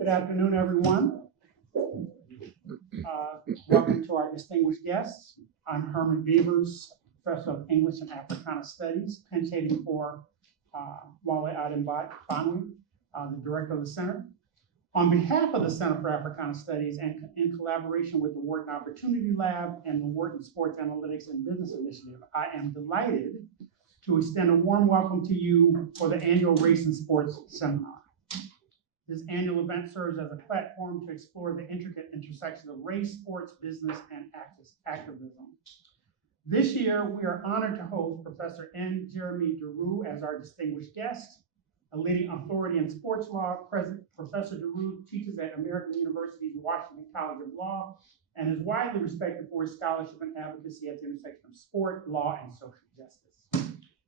Good afternoon, everyone. Welcome to our distinguished guests. I'm Herman Beavers, Professor of English and Africana Studies, pinch-hitting for Wale Adebanwe, the Director of the Center. On behalf of the Center for Africana Studies and in collaboration with the Wharton Opportunity Lab and the Wharton Sports Analytics and Business Initiative, I am delighted to extend a warm welcome to you for the annual Race and Sports Seminar. This annual event serves as a platform to explore the intricate intersection of race, sports, business, and activism. This year, we are honored to host Professor Jeremi Duru as our distinguished guest. A leading authority in sports law, Professor Duru teaches at American University's Washington College of Law and is widely respected for his scholarship and advocacy at the intersection of sport, law, and social justice.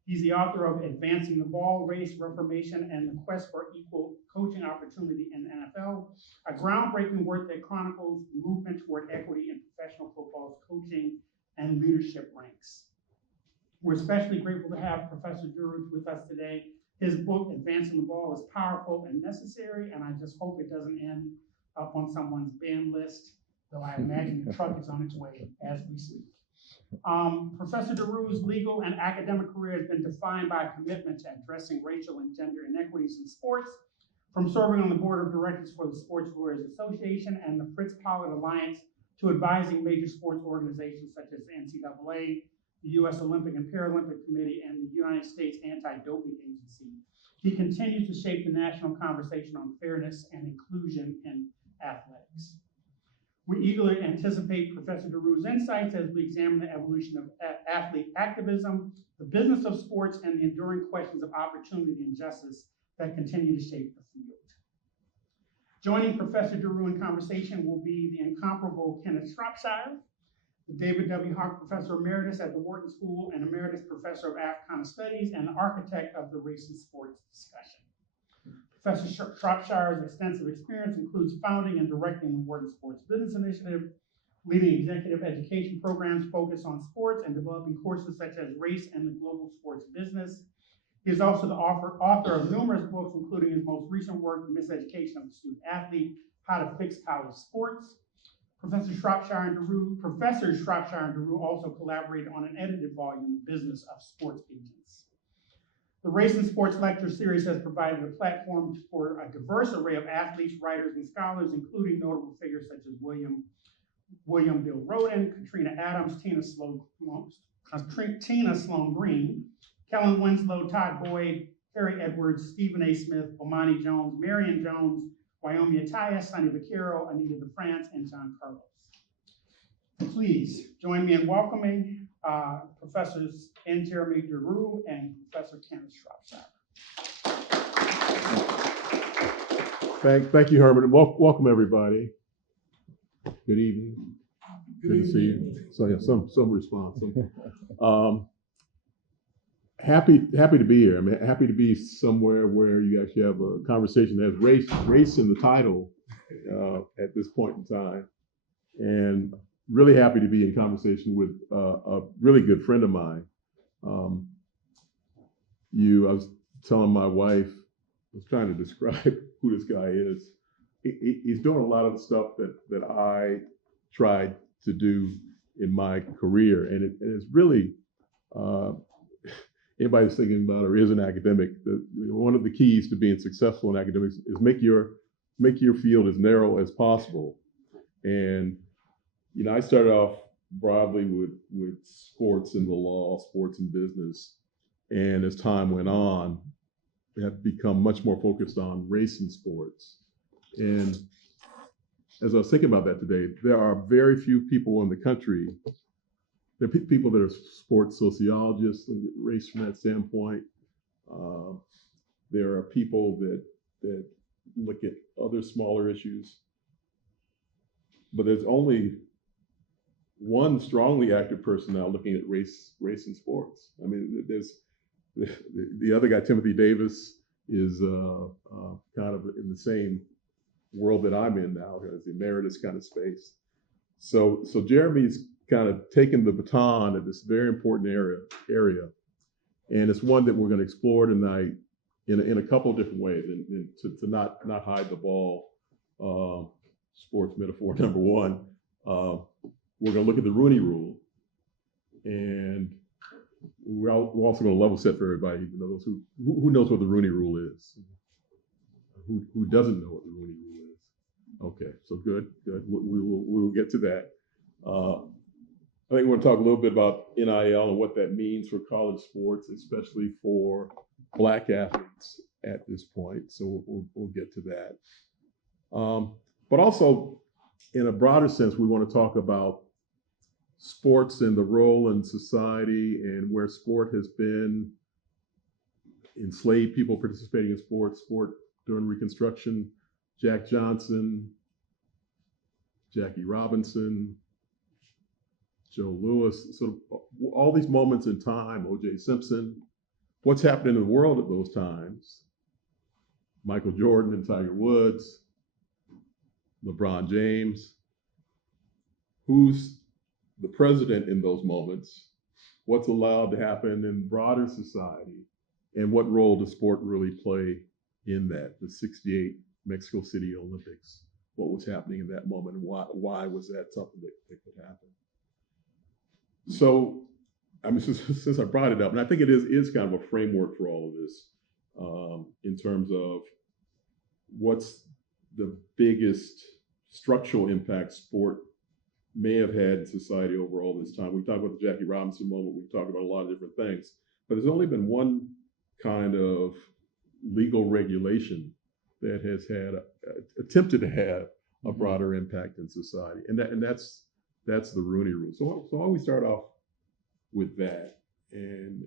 He's the author of Advancing the Ball, Race, Reformation, and the Quest for Equal Coaching Opportunity in the NFL, a groundbreaking work that chronicles the movement toward equity in professional football's coaching and leadership ranks. We're especially grateful to have Professor Duru with us today. His book, Advancing the Ball, is powerful and necessary, and I just hope it doesn't end up on someone's ban list, though I imagine the truck is on its way as we speak. Professor Duru's legal and academic career has been defined by a commitment to addressing racial and gender inequities in sports, from serving on the board of directors for the Sports Lawyers Association and the Fritz Pollard Alliance to advising major sports organizations such as the NCAA, the U.S. Olympic and Paralympic Committee, and the United States Anti-Doping Agency. He continues to shape the national conversation on fairness and inclusion in athletics. We eagerly anticipate Professor Duru's insights as we examine the evolution of athlete activism, the business of sports, and the enduring questions of opportunity and justice that continue to shape the field. Joining Professor Duru in conversation will be the incomparable Kenneth Shropshire, the David W. Hawk Professor Emeritus at the Wharton School and Emeritus Professor of Africana Studies and the architect of the Race and Sports discussion. Professor Shropshire's extensive experience includes founding and directing the Wharton Sports Business Initiative, leading executive education programs focused on sports and developing courses such as Race and the Global Sports Business. He is also the author of numerous books, including his most recent work, Miseducation of the Student Athlete, How to Fix College Sports. Professor Shropshire and Duru also collaborated on an edited volume, Business of Sports Agents. The Race and Sports Lecture Series has provided a platform for a diverse array of athletes, writers, and scholars, including notable figures such as William Bill Rhoden, Katrina Adams, Tina Sloan Green, Kellen Winslow, Todd Boyd, Harry Edwards, Stephen A. Smith, Omani Jones, Marion Jones, Wyoming Ataya, Sonny Vaquero, Anita DeFrance, and John Carlos. Please join me in welcoming Professors Jeremi Duru and Professor Kenneth Shropshire. Thank you, Herman. Welcome, everybody. Good evening. Good to see you. So yeah, some response. Happy to be here. I'm happy to be somewhere where you actually have a conversation that has race in the title at this point in time, and really happy to be in conversation with a really good friend of mine. I was telling my wife, I was trying to describe who this guy is. He's doing a lot of the stuff that I tried to do in my career, and it's really. Anybody who's thinking about or is an academic, one of the keys to being successful in academics is make your field as narrow as possible. And I started off broadly with sports and the law, sports and business, and as time went on, we have become much more focused on race and sports. And as I was thinking about that today, there are very few people in the country. There are people that are sports sociologists, look at race from that standpoint. There are people that look at other smaller issues. But there's only one strongly active person now looking at race and sports. I mean, there's the other guy, Timothy Davis, is kind of in the same world that I'm in now, as the emeritus kind of space. So Jeremy's kind of taken the baton at this very important area, and it's one that we're going to explore tonight in a couple of different ways, and to not hide the ball. sports metaphor number one, we're going to look at the Rooney Rule, and we're also going to level set for everybody, even those who knows what the Rooney Rule is, who doesn't know what the Rooney Rule is. Okay, so good. We will get to that. I think we're going to talk a little bit about NIL and what that means for college sports, especially for Black athletes at this point. So we'll get to that. But also, in a broader sense, we want to talk about sports and the role in society and where sport has been, enslaved people participating in sport during Reconstruction, Jack Johnson, Jackie Robinson, Joe Louis, sort of all these moments in time, O.J. Simpson, what's happening in the world at those times, Michael Jordan and Tiger Woods, LeBron James, who's the president in those moments, what's allowed to happen in broader society, and what role does sport really play in that, the 68 Mexico City Olympics, what was happening in that moment, and why was that something that could happen? So, I mean, since I brought it up, and I think it is kind of a framework for all of this, in terms of what's the biggest structural impact sport may have had in society over all this time. We talked about the Jackie Robinson moment, we've talked about a lot of different things, but there's only been one kind of legal regulation that has had attempted to have a broader impact in society, and that's the Rooney Rule. So why don't we start off with that, and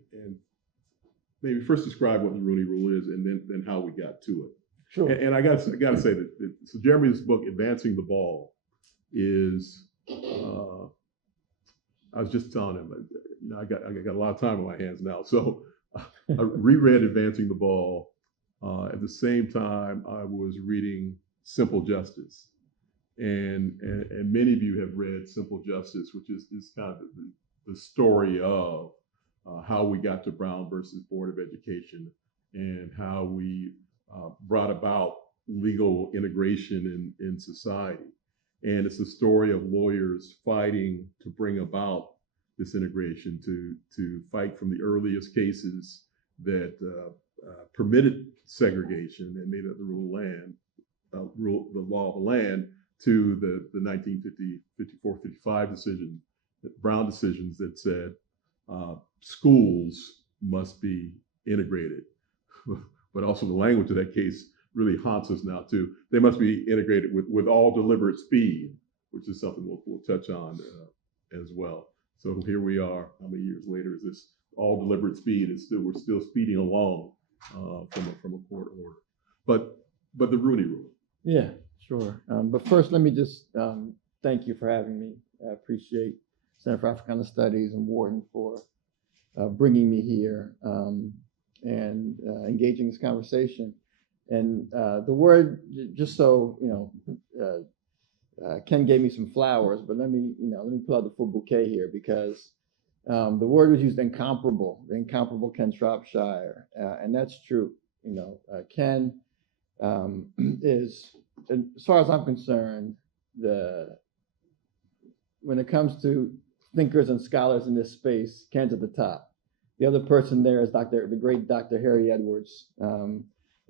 maybe first describe what the Rooney Rule is, and then how we got to it. Sure. And I got to say that so Jeremi's book, Advancing the Ball, is I was just telling him, I got a lot of time on my hands now, so I reread Advancing the Ball. At the same time, I was reading Simple Justice, and many of you have read Simple Justice, which is kind of the story of how we got to Brown versus Board of Education, and how we brought about legal integration in society. And it's the story of lawyers fighting to bring about this integration, to fight from the earliest cases that permitted segregation and made it the law of the land, to the 1954-55 decision, Brown decisions that said schools must be integrated. But also the language of that case really haunts us now too. They must be integrated with all deliberate speed, which is something we'll touch on as well. So here we are, how many years later is this all deliberate speed? We're still speeding along from a court order. But the Rooney Rule. Yeah, sure. But first, let me just thank you for having me. I appreciate Center for Africana Studies and Wharton for bringing me here and engaging this conversation. And the word, just so you know, Ken gave me some flowers, but let me pull out the full bouquet here, because the word was used, incomparable, the incomparable Ken Shropshire, and that's true. Ken is, as far as I'm concerned, when it comes to thinkers and scholars in this space, Ken's at the top. The other person there is the great Dr. Harry Edwards,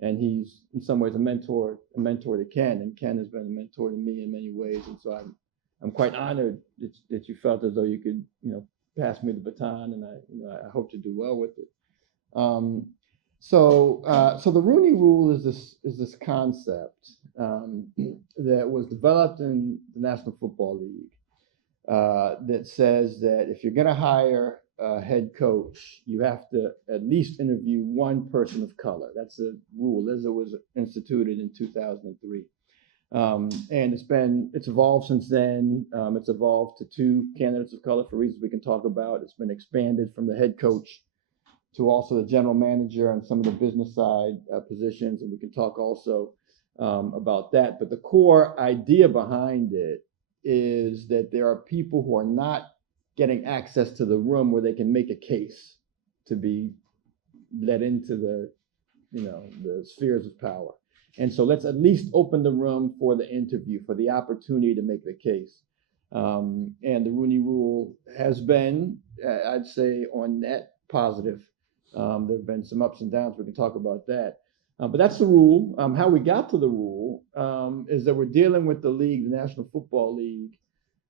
and he's in some ways a mentor to Ken, and Ken has been a mentor to me in many ways, and so I'm quite honored that you felt as though you could pass me the baton, and I hope to do well with it. So the Rooney Rule is this concept that was developed in the National Football League that says that if you're going to hire a head coach, you have to at least interview one person of color. That's a rule as it was instituted in 2003. And it's evolved since then. It's evolved to 2 candidates of color for reasons we can talk about. It's been expanded from the head coach to also the general manager and some of the business side positions, and we can talk also about that. But the core idea behind it is that there are people who are not getting access to the room where they can make a case to be let into the spheres of power. And so let's at least open the room for the interview, for the opportunity to make the case. And the Rooney Rule has been, I'd say, on net positive. There have been some ups and downs. We can talk about that. But that's the rule. How we got to the rule is that we're dealing with the league, the National Football League,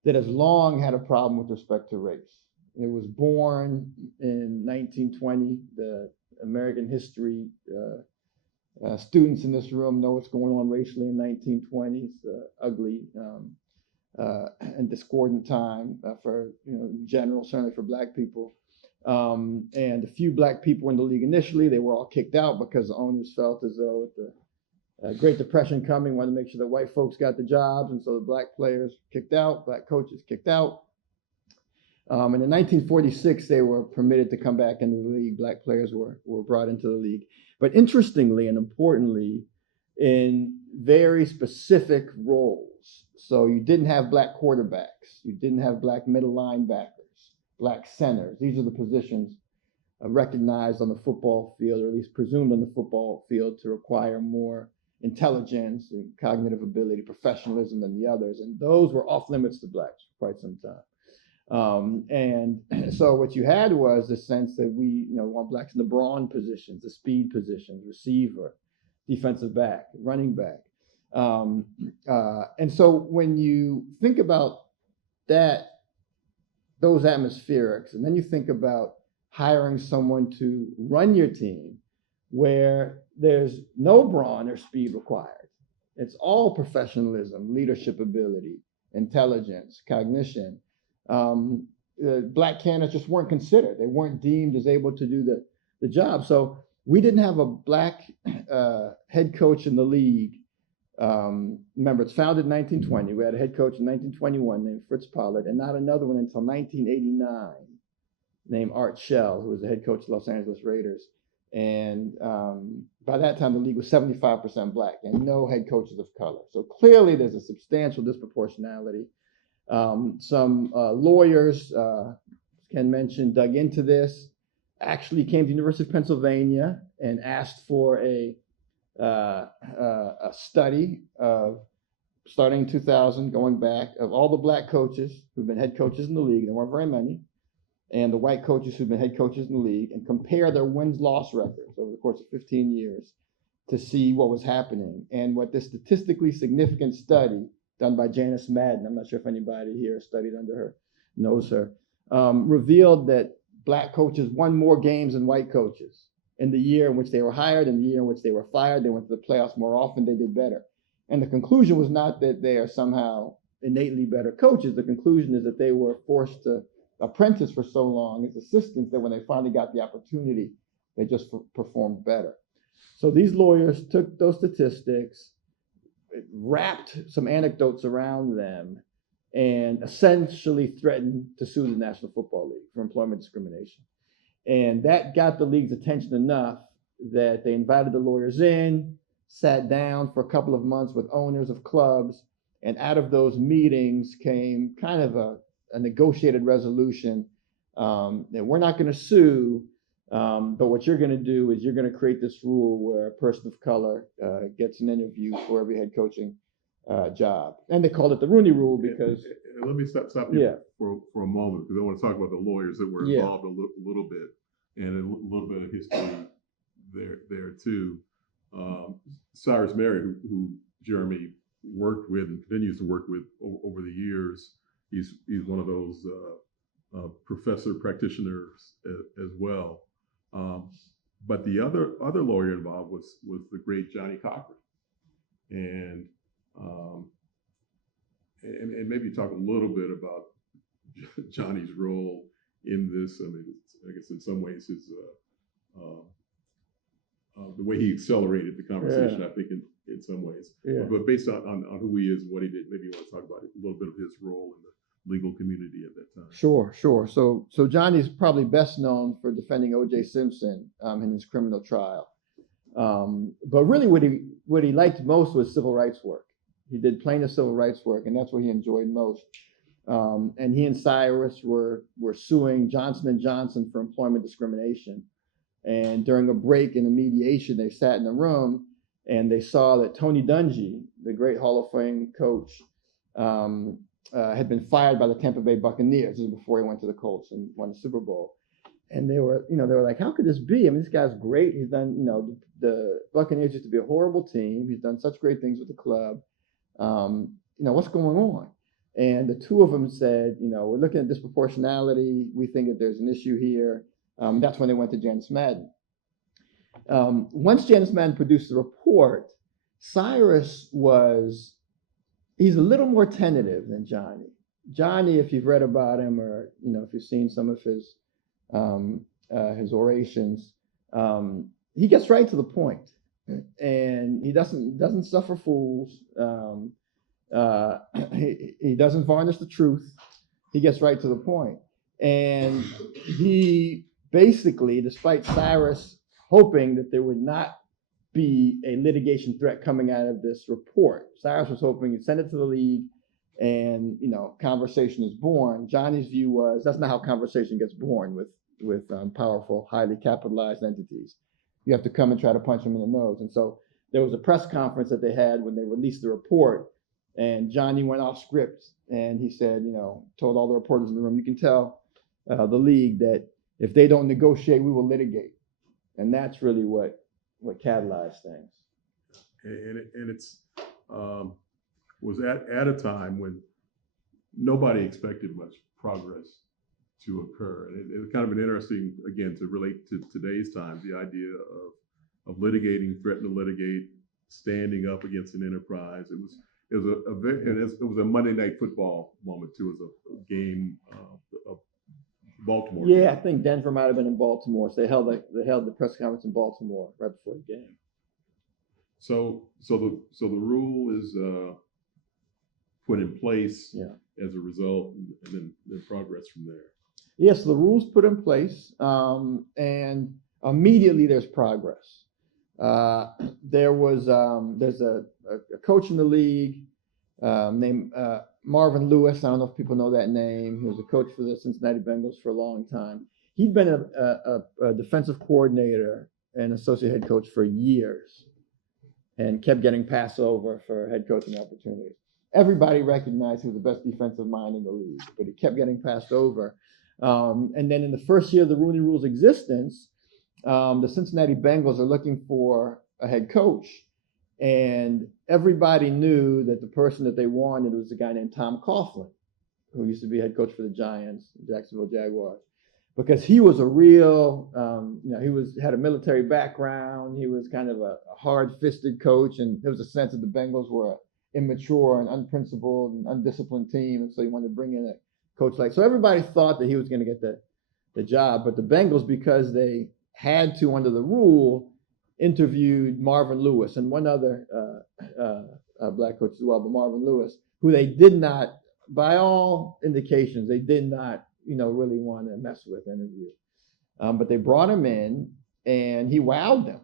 that has long had a problem with respect to race. It was born in 1920. The American history students in this room know what's going on racially in 1920. It's ugly and discordant time for general, certainly for Black people. And a few Black people in the league initially, they were all kicked out because the owners felt as though with the Great Depression coming, wanted to make sure that white folks got the jobs, and so the Black players kicked out, Black coaches kicked out. And in 1946, they were permitted to come back into the league. Black players were brought into the league. But interestingly and importantly, in very specific roles. So you didn't have Black quarterbacks. You didn't have Black middle linebackers, Black centers. These are the positions recognized on the football field, or at least presumed on the football field, to require more intelligence and cognitive ability, professionalism than the others. And those were off limits to Blacks for quite some time. And so what you had was the sense that we want Blacks in the brawn positions, the speed positions, receiver, defensive back, running back. And so when you think about those atmospherics, and then you think about hiring someone to run your team where there's no brawn or speed required. It's all professionalism, leadership ability, intelligence, cognition. Black candidates just weren't considered. They weren't deemed as able to do the job. So we didn't have a Black head coach in the league. Remember, it's founded in 1920. We had a head coach in 1921 named Fritz Pollard, and not another one until 1989 named Art Shell, who was the head coach of the Los Angeles Raiders. And by that time, the league was 75% Black and no head coaches of color. So clearly there's a substantial disproportionality. Some lawyers, Ken mentioned, dug into this, actually came to the University of Pennsylvania and asked for a study of, starting in 2000, going back, of all the Black coaches who've been head coaches in the league, there weren't very many, and the white coaches who've been head coaches in the league, and compare their wins-loss records over the course of 15 years to see what was happening. And what this statistically significant study done by Janice Madden, I'm not sure if anybody here studied under her, knows her, revealed that Black coaches won more games than white coaches. In the year in which they were hired, in the year in which they were fired, they went to the playoffs more often, they did better. And the conclusion was not that they are somehow innately better coaches. The conclusion is that they were forced to apprentice for so long as assistants that when they finally got the opportunity, they just performed better. So these lawyers took those statistics, wrapped some anecdotes around them, and essentially threatened to sue the National Football League for employment discrimination. And that got the league's attention enough that they invited the lawyers in, sat down for a couple of months with owners of clubs, and out of those meetings came kind of a negotiated resolution that we're not going to sue, but what you're going to do is you're going to create this rule where a person of color gets an interview for every head coaching job. And they called it the Rooney Rule because... Let me stop you for a moment, because I want to talk about the lawyers that were involved a little bit, and a little bit of history there too. Cyrus Mary, who Jeremy worked with and continues to work with over the years, he's one of those professor practitioners as well. But the other lawyer involved was the great Johnny Cochran, and maybe talk a little bit about Johnny's role in this. I mean, I guess in some ways his the way he accelerated the conversation, I think in some ways. But based on who he is and what he did, maybe you want to talk about a little bit of his role in the legal community at that time. Sure. So Johnny's probably best known for defending O.J. Simpson in his criminal trial. But really what he liked most was civil rights work. He did plaintiff civil rights work, and that's what he enjoyed most. And he and Cyrus were suing Johnson & Johnson for employment discrimination. And during a break in a mediation, they sat in a room and they saw that Tony Dungy, the great Hall of Fame coach, had been fired by the Tampa Bay Buccaneers. This was before he went to the Colts and won the Super Bowl. And they were like, how could this be? I mean, this guy's great. He's done, the Buccaneers used to be a horrible team. He's done such great things with the club. What's going on? And the two of them said, we're looking at disproportionality. We think that there's an issue here. That's when they went to Janice Madden. Once Janice Madden produced the report, Cyrus he's a little more tentative than Johnny. Johnny, if you've read about him or, if you've seen some of his orations, he gets right to the point, and he doesn't suffer fools. He doesn't varnish the truth. He gets right to the point. And he basically, despite Cyrus hoping that there would not be a litigation threat coming out of this report, Cyrus was hoping he'd send it to the league and, conversation is born. Johnny's view was that's not how conversation gets born with powerful, highly capitalized entities. You have to come and try to punch them in the nose. And so there was a press conference that they had when they released the report, and Johnny went off script and he said, told all the reporters in the room, you can tell the league that if they don't negotiate, we will litigate. And that's really what catalyzed things. And it's was at a time when nobody expected much progress to occur. And it's kind of an interesting, again, to relate to today's time, the idea of litigating, threatening to litigate, standing up against an enterprise. It was a Monday Night Football moment too. It was a game of Baltimore. Yeah, game. I think Denver might have been in Baltimore. So they held the press conference in Baltimore right before the game. So the rule is put in place as a result, and then progress from there. Yes, the rules put in place, and immediately there's progress. There's a coach in the league named Marvin Lewis. I don't know if people know that name. He was a coach for the Cincinnati Bengals for a long time. He'd been a defensive coordinator and associate head coach for years and kept getting passed over for head coaching opportunities. Everybody recognized he was the best defensive mind in the league, but he kept getting passed over. And then in the first year of the Rooney Rule's existence, the Cincinnati Bengals are looking for a head coach. And everybody knew that the person that they wanted was a guy named Tom Coughlin, who used to be head coach for the Giants, Jacksonville Jaguars, because he was a real, had a military background. He was kind of a hard-fisted coach, and there was a sense that the Bengals were an immature and unprincipled and undisciplined team, and so he wanted to bring in a coach so everybody thought that he was going to get the job, but the Bengals, because they had to under the rule, interviewed Marvin Lewis and one other black coach as well, but Marvin Lewis, who they did not, by all indications, they did not, really want to mess with interview. But they brought him in, and he wowed them.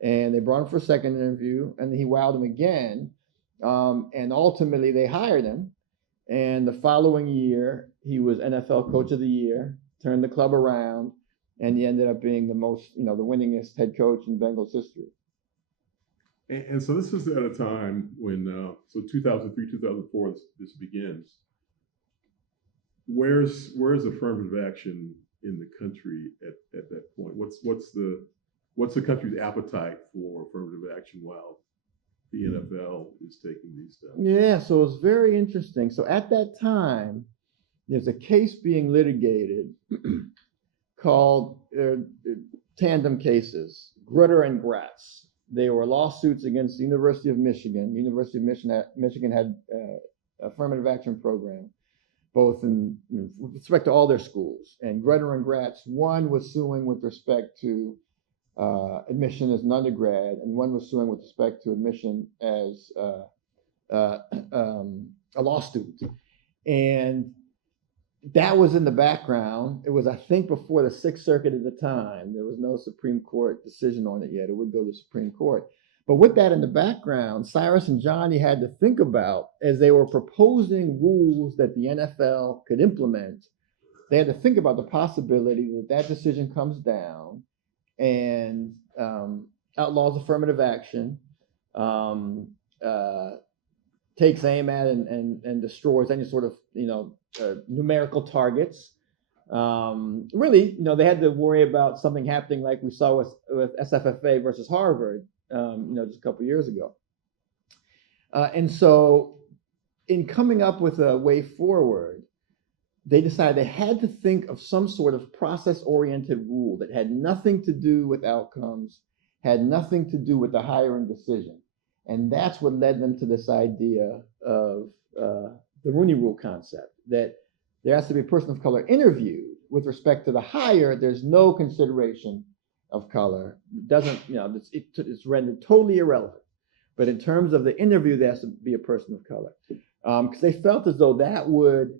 And they brought him for a second interview, and he wowed them again. And ultimately, they hired him. And the following year, he was NFL Coach of the Year, turned the club around, and he ended up being the winningest head coach in Bengals history. And so this is at a time when, 2003, 2004, this begins. Where's affirmative action in the country at that point? What's the country's appetite for affirmative action while the NFL is taking these steps? Yeah, so it's very interesting. So at that time, there's a case being litigated called tandem cases, Grutter and Gratz. They were lawsuits against the University of Michigan. University of Michigan had affirmative action program, both in with respect to all their schools. And Grutter and Gratz, one was suing with respect to admission as an undergrad, and one was suing with respect to admission as a law student. And that was in the background. It was, I think, before the Sixth Circuit at the time. There was no Supreme Court decision on it yet. It would go to the Supreme Court. But with that in the background, Cyrus and Johnny had to think about, as they were proposing rules that the NFL could implement, they had to think about the possibility that decision comes down and outlaws affirmative action, takes aim at and destroys any sort of numerical targets. Really, they had to worry about something happening like we saw with SFFA versus Harvard, just a couple of years ago. And so, in coming up with a way forward, they decided they had to think of some sort of process-oriented rule that had nothing to do with outcomes, had nothing to do with the hiring decision. And that's what led them to this idea of the Rooney Rule concept, that there has to be a person of color interviewed. With respect to the hire, there's no consideration of color. It doesn't, it's rendered totally irrelevant. But in terms of the interview, there has to be a person of color. Because they felt as though that would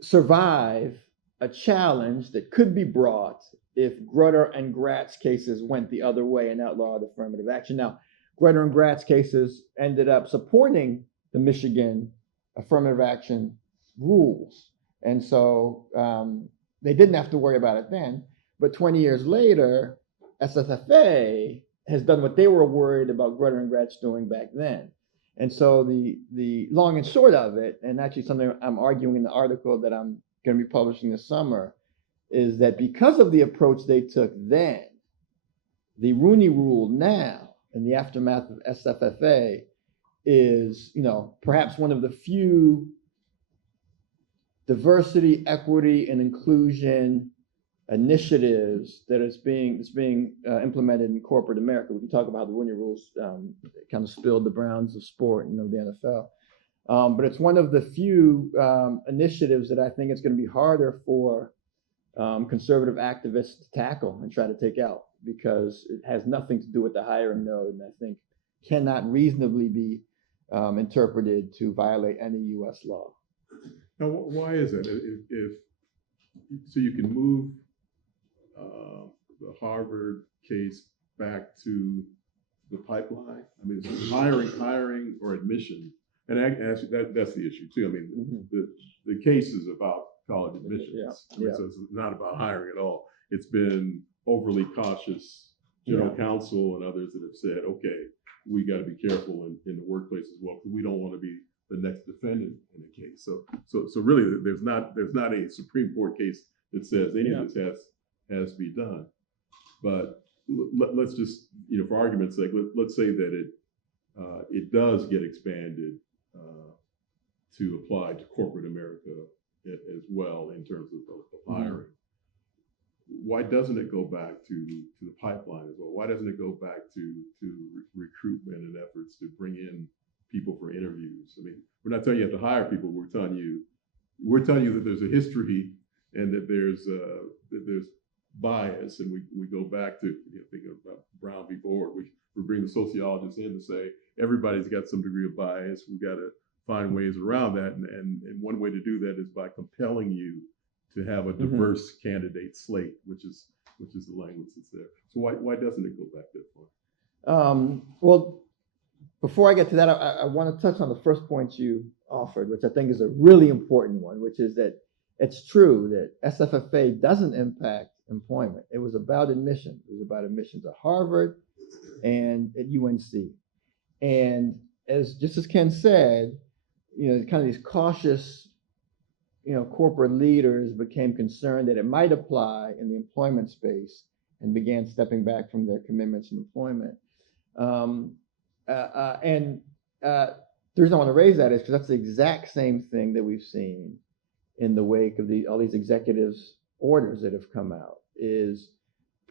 survive a challenge that could be brought if Grutter and Gratz cases went the other way and outlawed affirmative action. Now, Grutter and Gratz cases ended up supporting the Michigan affirmative action rules. And so they didn't have to worry about it then. But 20 years later, SFFA has done what they were worried about Grutter and Gratz doing back then. And so the long and short of it, and actually something I'm arguing in the article that I'm going to be publishing this summer, is that because of the approach they took then, the Rooney Rule now, in the aftermath of SFFA, is, perhaps one of the few diversity, equity, and inclusion initiatives that is being implemented in corporate America. We can talk about how the Rooney Rules kind of spilled the browns of sport, the NFL. But it's one of the few initiatives that I think it's going to be harder for conservative activists to tackle and try to take out, because it has nothing to do with the hiring node, and I think cannot reasonably be interpreted to violate any U.S. law. Now, why is it? If so, you can move the Harvard case back to the pipeline. I mean, it's hiring or admission, and actually that's the issue too. I mean, the case is about college admissions. So it's not about hiring at all. It's been overly cautious general counsel and others that have said, okay, we got to be careful in the workplace as well, because we don't want to be the next defendant in a case. So really, there's not a Supreme Court case that says any of this has to be done. But let's just, for argument's sake, let's say that it does get expanded to apply to corporate America as well in terms of hiring. Why doesn't it go back to the pipeline as well? Why doesn't it go back to recruitment and efforts to bring in people for interviews? I mean, we're not telling you have to hire people. We're telling you that there's a history and that there's bias, and we go back to thinking about Brown v. Board. We bring the sociologists in to say everybody's got some degree of bias. We've got to find ways around that, and one way to do that is by compelling you to have a diverse candidate slate, which is the language that's there. So why doesn't it go back that far? Well, before I get to that, I want to touch on the first point you offered, which I think is a really important one, which is that it's true that SFFA doesn't impact employment. It was about admission. It was about admissions at Harvard and at UNC. And just as Ken said, kind of these cautious corporate leaders became concerned that it might apply in the employment space and began stepping back from their commitments in employment. And the reason I want to raise that is because that's the exact same thing that we've seen in the wake of all these executives' orders that have come out, is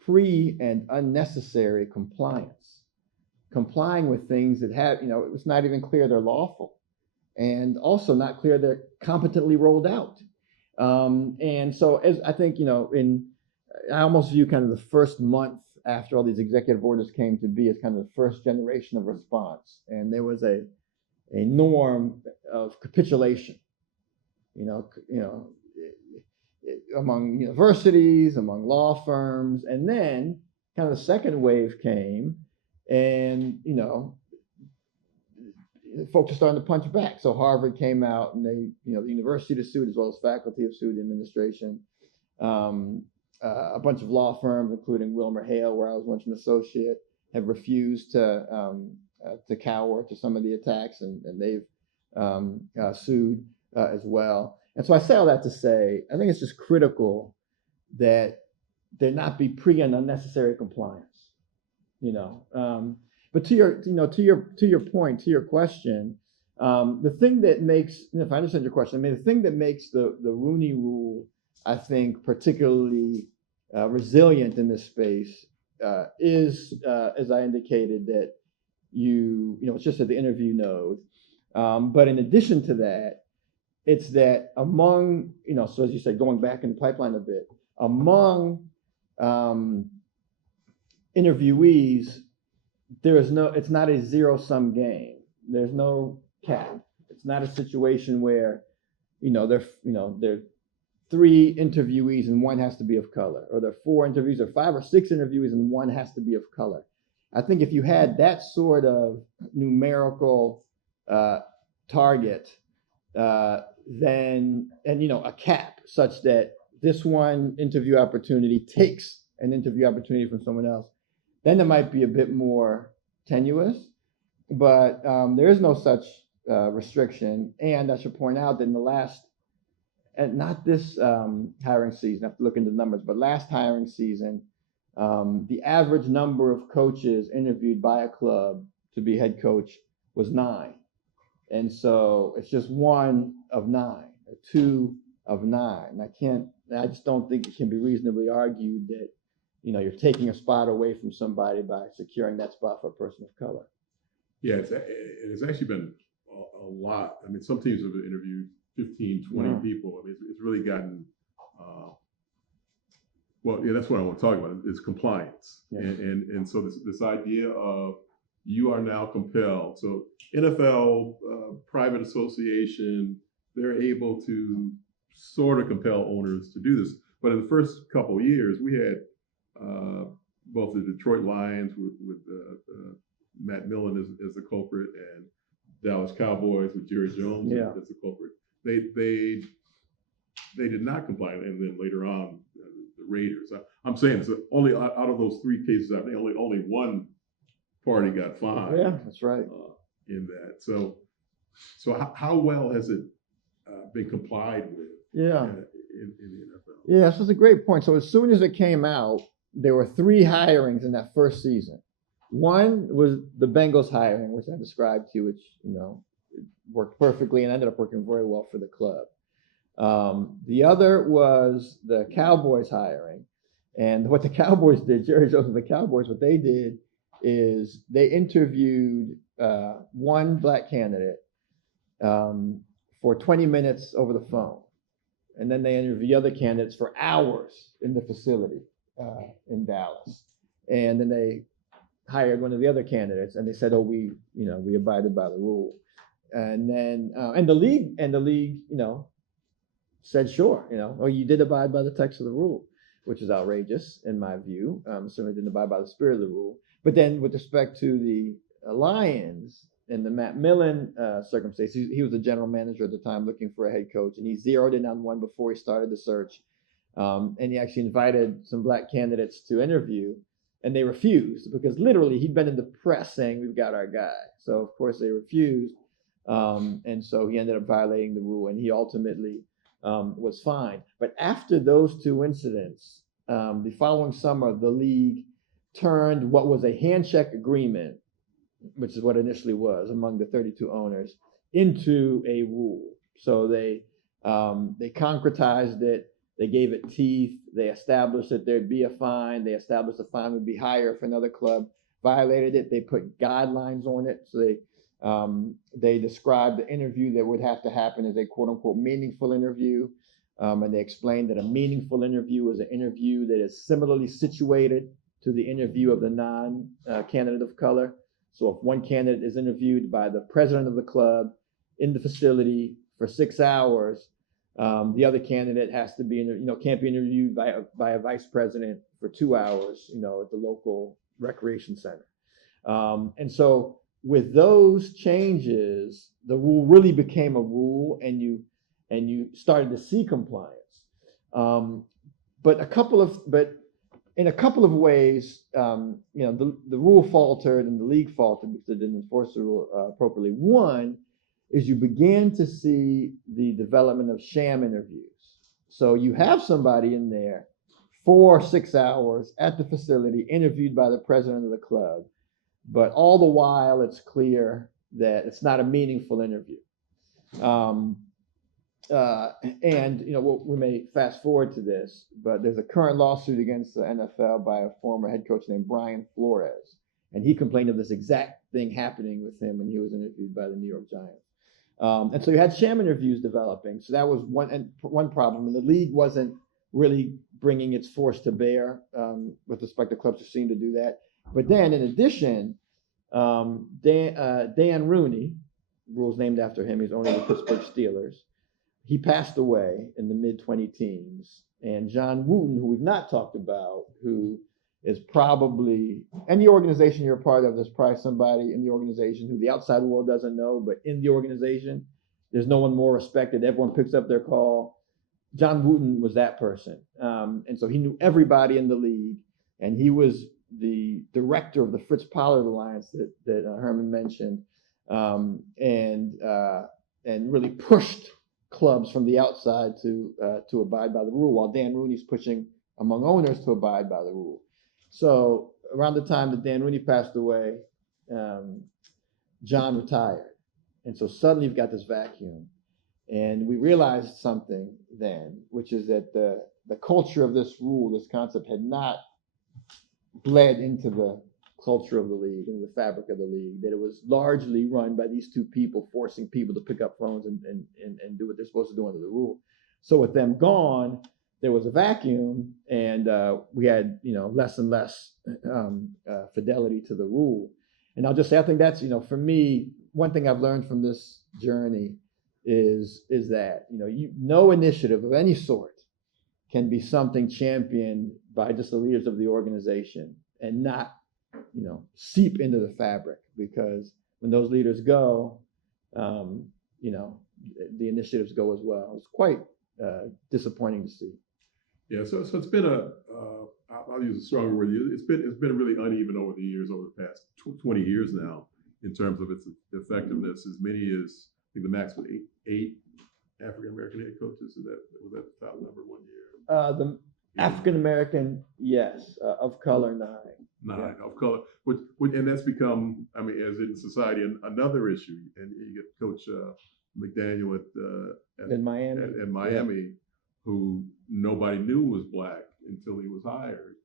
pre and unnecessary compliance, complying with things that have, it's not even clear they're lawful, and also not clear they're competently rolled out. And so, as I think, I almost view kind of the first month after all these executive orders came to be as kind of the first generation of response, and there was a norm of capitulation, among universities, among law firms, and then kind of the second wave came, and folks are starting to punch back. So Harvard came out, and they, the university to sued as well as faculty have sued the administration. a bunch of law firms, including Wilmer Hale, where I was once an associate, have refused to cower to some of the attacks, and they've sued as well. And so I say all that to say, I think it's just critical that there not be pre and unnecessary compliance. But to your point, to your question, the thing that makes, if I understand your question, the thing that makes the Rooney Rule, I think, particularly resilient in this space is, as I indicated, that it's just at the interview node. But in addition to that, it's that among, so as you said, going back in the pipeline a bit, among interviewees, it's not a zero-sum game. There's no cap. It's not a situation where, there are 3 interviewees and one has to be of color, or there are 4 interviews, or 5 or 6 interviewees and one has to be of color. I think if you had that sort of numerical target, then, a cap such that this one interview opportunity takes an interview opportunity from someone else, then it might be a bit more tenuous. But there is no such restriction. And I should point out that in the last, and not this hiring season, I have to look into the numbers, but last hiring season, the average number of coaches interviewed by a club to be head coach was 9. And so it's just 1 of 9, or 2 of 9. I just don't think it can be reasonably argued that, you're taking a spot away from somebody by securing that spot for a person of color. Yeah, it's actually been a lot. I mean, some teams have interviewed 15, 20 people. I mean, it's really gotten, that's what I want to talk about, is compliance. Yeah. And so this idea of you are now compelled. So NFL, private association, they're able to sort of compel owners to do this. But in the first couple of years, we had both the Detroit Lions with Matt Millen as the culprit, and Dallas Cowboys with Jerry Jones as the culprit. They did not comply, and then later on the Raiders. I'm saying it's only out of those 3 cases, I think only one party got fined. Yeah, that's right. In that, so how well has it been complied with? Yeah. In the NFL. Yeah, so it's a great point. So as soon as it came out, there were 3 hirings in that first season. One was the Bengals hiring, which I described to you, which worked perfectly and ended up working very well for the club. The other was the Cowboys hiring, and what the Cowboys did, Jerry Jones and the Cowboys, what they did is they interviewed one black candidate for 20 minutes over the phone. And then they interviewed the other candidates for hours in the facility in Dallas. And then they hired one of the other candidates, and they said, "Oh, we abided by the rule." And then and the league, said, "Sure, oh, you did abide by the text of the rule," which is outrageous in my view. Certainly didn't abide by the spirit of the rule. But then, with respect to the Lions and the Matt Millen circumstance, he was the general manager at the time looking for a head coach, and he zeroed in on one before he started the search. And he actually invited some black candidates to interview, and they refused because literally he'd been in the press saying, "We've got our guy." So of course they refused, and so he ended up violating the rule, and he ultimately was fined. But after those 2 incidents, the following summer, the league turned what was a handshake agreement, which is what it initially was among the 32 owners, into a rule. So they concretized it. They gave it teeth. They established that there'd be a fine. They established the fine would be higher if another club violated it. They put guidelines on it. So they described the interview that would have to happen as a quote unquote meaningful interview. And they explained that a meaningful interview is an interview that is similarly situated to the interview of the non-candidate of color. So if one candidate is interviewed by the president of the club in the facility for 6 hours, the other candidate has to be, can't be interviewed by a vice president for 2 hours, at the local recreation center. And so with those changes, the rule really became a rule, and you started to see compliance. but in a couple of ways, the rule faltered and the league faltered because it didn't enforce the rule appropriately. One is you began to see the development of sham interviews. So you have somebody in there 4 or 6 hours at the facility, interviewed by the president of the club, but all the while it's clear that it's not a meaningful interview. And we may fast forward to this, but there's a current lawsuit against the NFL by a former head coach named Brian Flores, and he complained of this exact thing happening with him when he was interviewed by the New York Giants. And so you had sham interviews developing. So that was one problem, and the league wasn't really bringing its force to bear with respect to clubs who seem to do that. But then, in addition, Dan Rooney, Rule's named after him. He's owner of the Pittsburgh Steelers. He passed away in the mid-2010s, and John Wooten, who we've not talked about, who is probably, any organization you're a part of, there's probably somebody in the organization who the outside world doesn't know, but in the organization, there's no one more respected. Everyone picks up their call. John Wooten was that person. And so he knew everybody in the league, and he was the director of the Fritz Pollard Alliance that Herman mentioned, and really pushed clubs from the outside to abide by the rule, while Dan Rooney's pushing among owners to abide by the rule. So around the time that Dan Rooney passed away, John retired. And so suddenly you've got this vacuum. And we realized something then, which is that the culture of this rule, this concept, had not bled into the culture of the league and the fabric of the league, that it was largely run by these two people forcing people to pick up phones and do what they're supposed to do under the rule. So with them gone, there was a vacuum, and we had less and less fidelity to the rule. And I'll just say, I think that's for me, one thing I've learned from this journey is that no initiative of any sort can be something championed by just the leaders of the organization and not seep into the fabric, because when those leaders go, the initiatives go as well. It's quite disappointing to see. Yeah, so it's been I'll use a stronger word. It's been really uneven over the years, over the past 20 years now, in terms of its effectiveness. As many as, I think the max was eight African American head coaches. Was that the top number one year? The African American, yes, of color, 9. 9 of color, and that's become, as in society, another issue. And you get Coach McDaniel in Miami. At Miami, who nobody knew was black until he was hired.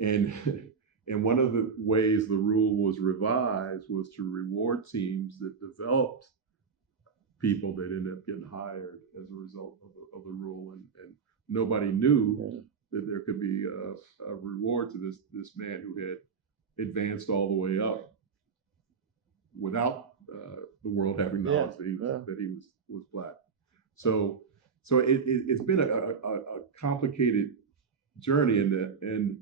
And one of the ways the rule was revised was to reward teams that developed people that ended up getting hired as a result of the rule, and nobody knew that there could be a reward to this man who had advanced all the way up without the world having knowledge that he was black. So it's been a complicated journey in that. And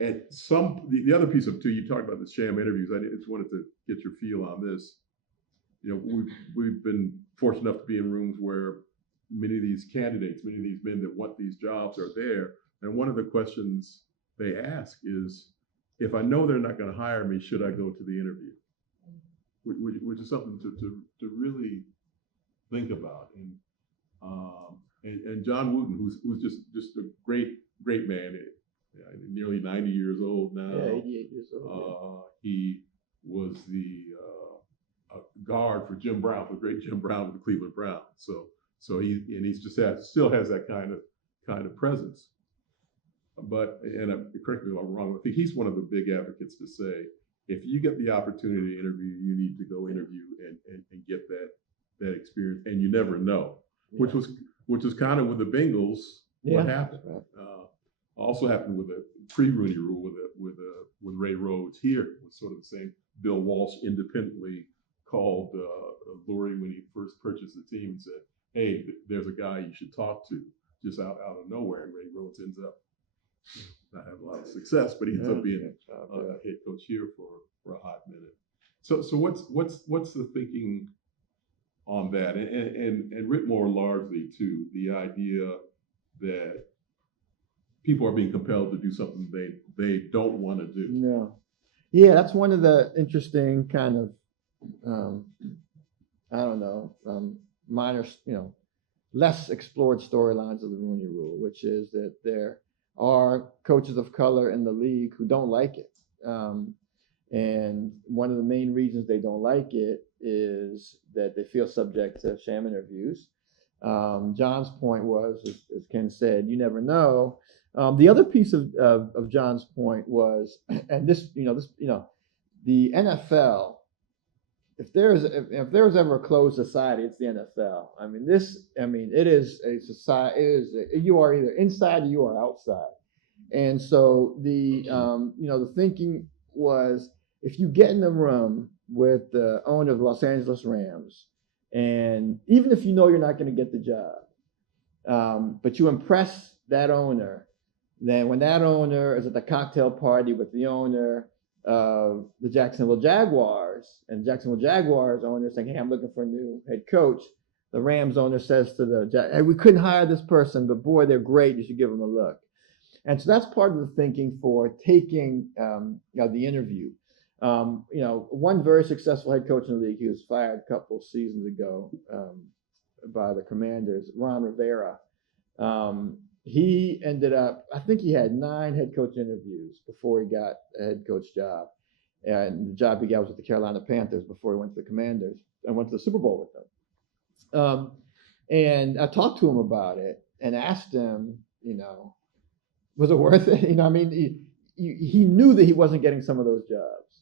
at the other piece of too, you talked about the sham interviews. I just wanted to get your feel on this. We've been fortunate enough to be in rooms where many of these candidates, many of these men that want these jobs are there. And one of the questions they ask is, if I know they're not going to hire me, should I go to the interview? Which is something to really think about. And John Wooten, who's just a great man, nearly 90 years old now. Yeah, 88 years old. He was the guard for Jim Brown, the great Jim Brown with the Cleveland Browns. So he's just still has that kind of presence. But, and correct me if I'm wrong, I think he's one of the big advocates to say, if you get the opportunity to interview, you need to go interview and get that experience, and you never know. Which was kind of with the Bengals what happened. Right. Also happened with the pre-Rooney Rule with Ray Rhodes here. It was sort of the same. Bill Walsh independently called Lurie when he first purchased the team and said, "Hey, there's a guy you should talk to," just out of nowhere. And Ray Rhodes ends up not having a lot of success, but he ends up being a head coach here for a hot minute. So what's the thinking on that, and writ more largely too, the idea that people are being compelled to do something they don't want to do. No. Yeah, that's one of the interesting kind of, I don't know, minor, less explored storylines of the Rooney Rule, which is that there are coaches of color in the league who don't like it. And one of the main reasons they don't like it is that they feel subject to sham interviews. John's point was, as Ken said, you never know. The other piece of John's point was, and the NFL, if there was ever a closed society, it's the NFL. It is a society. You are either inside or you are outside. And so the thinking was, if you get in the room with the owner of the Los Angeles Rams, and even if you know you're not going to get the job, but you impress that owner, then when that owner is at the cocktail party with the owner of the Jacksonville Jaguars, and Jacksonville Jaguars owner saying, hey, I'm looking for a new head coach, the Rams owner says to hey, we couldn't hire this person, but boy, they're great, you should give them a look. And so that's part of the thinking for taking the interview. One very successful head coach in the league, he was fired a couple seasons ago by the Commanders, Ron Rivera. He ended up, I think he had 9 head coach interviews before he got a head coach job. And the job he got was with the Carolina Panthers before he went to the Commanders and went to the Super Bowl with them. And I talked to him about it and asked him, was it worth it? He knew that he wasn't getting some of those jobs,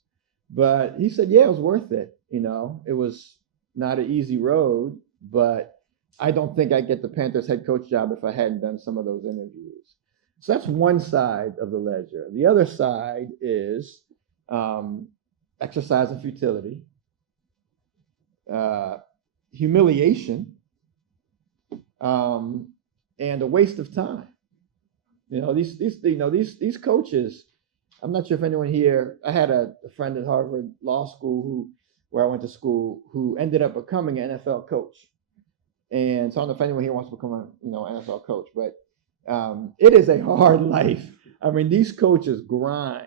but he said, yeah, it was worth it. It was not an easy road, but I don't think I'd get the Panthers head coach job if I hadn't done some of those interviews. So that's one side of the ledger. The other side is exercise of futility, humiliation, and a waste of time. These coaches, I'm not sure if anyone here, I had a friend at Harvard Law School where I went to school, who ended up becoming an NFL coach. And so I don't know if anyone here wants to become an NFL coach, but it is a hard life. These coaches grind,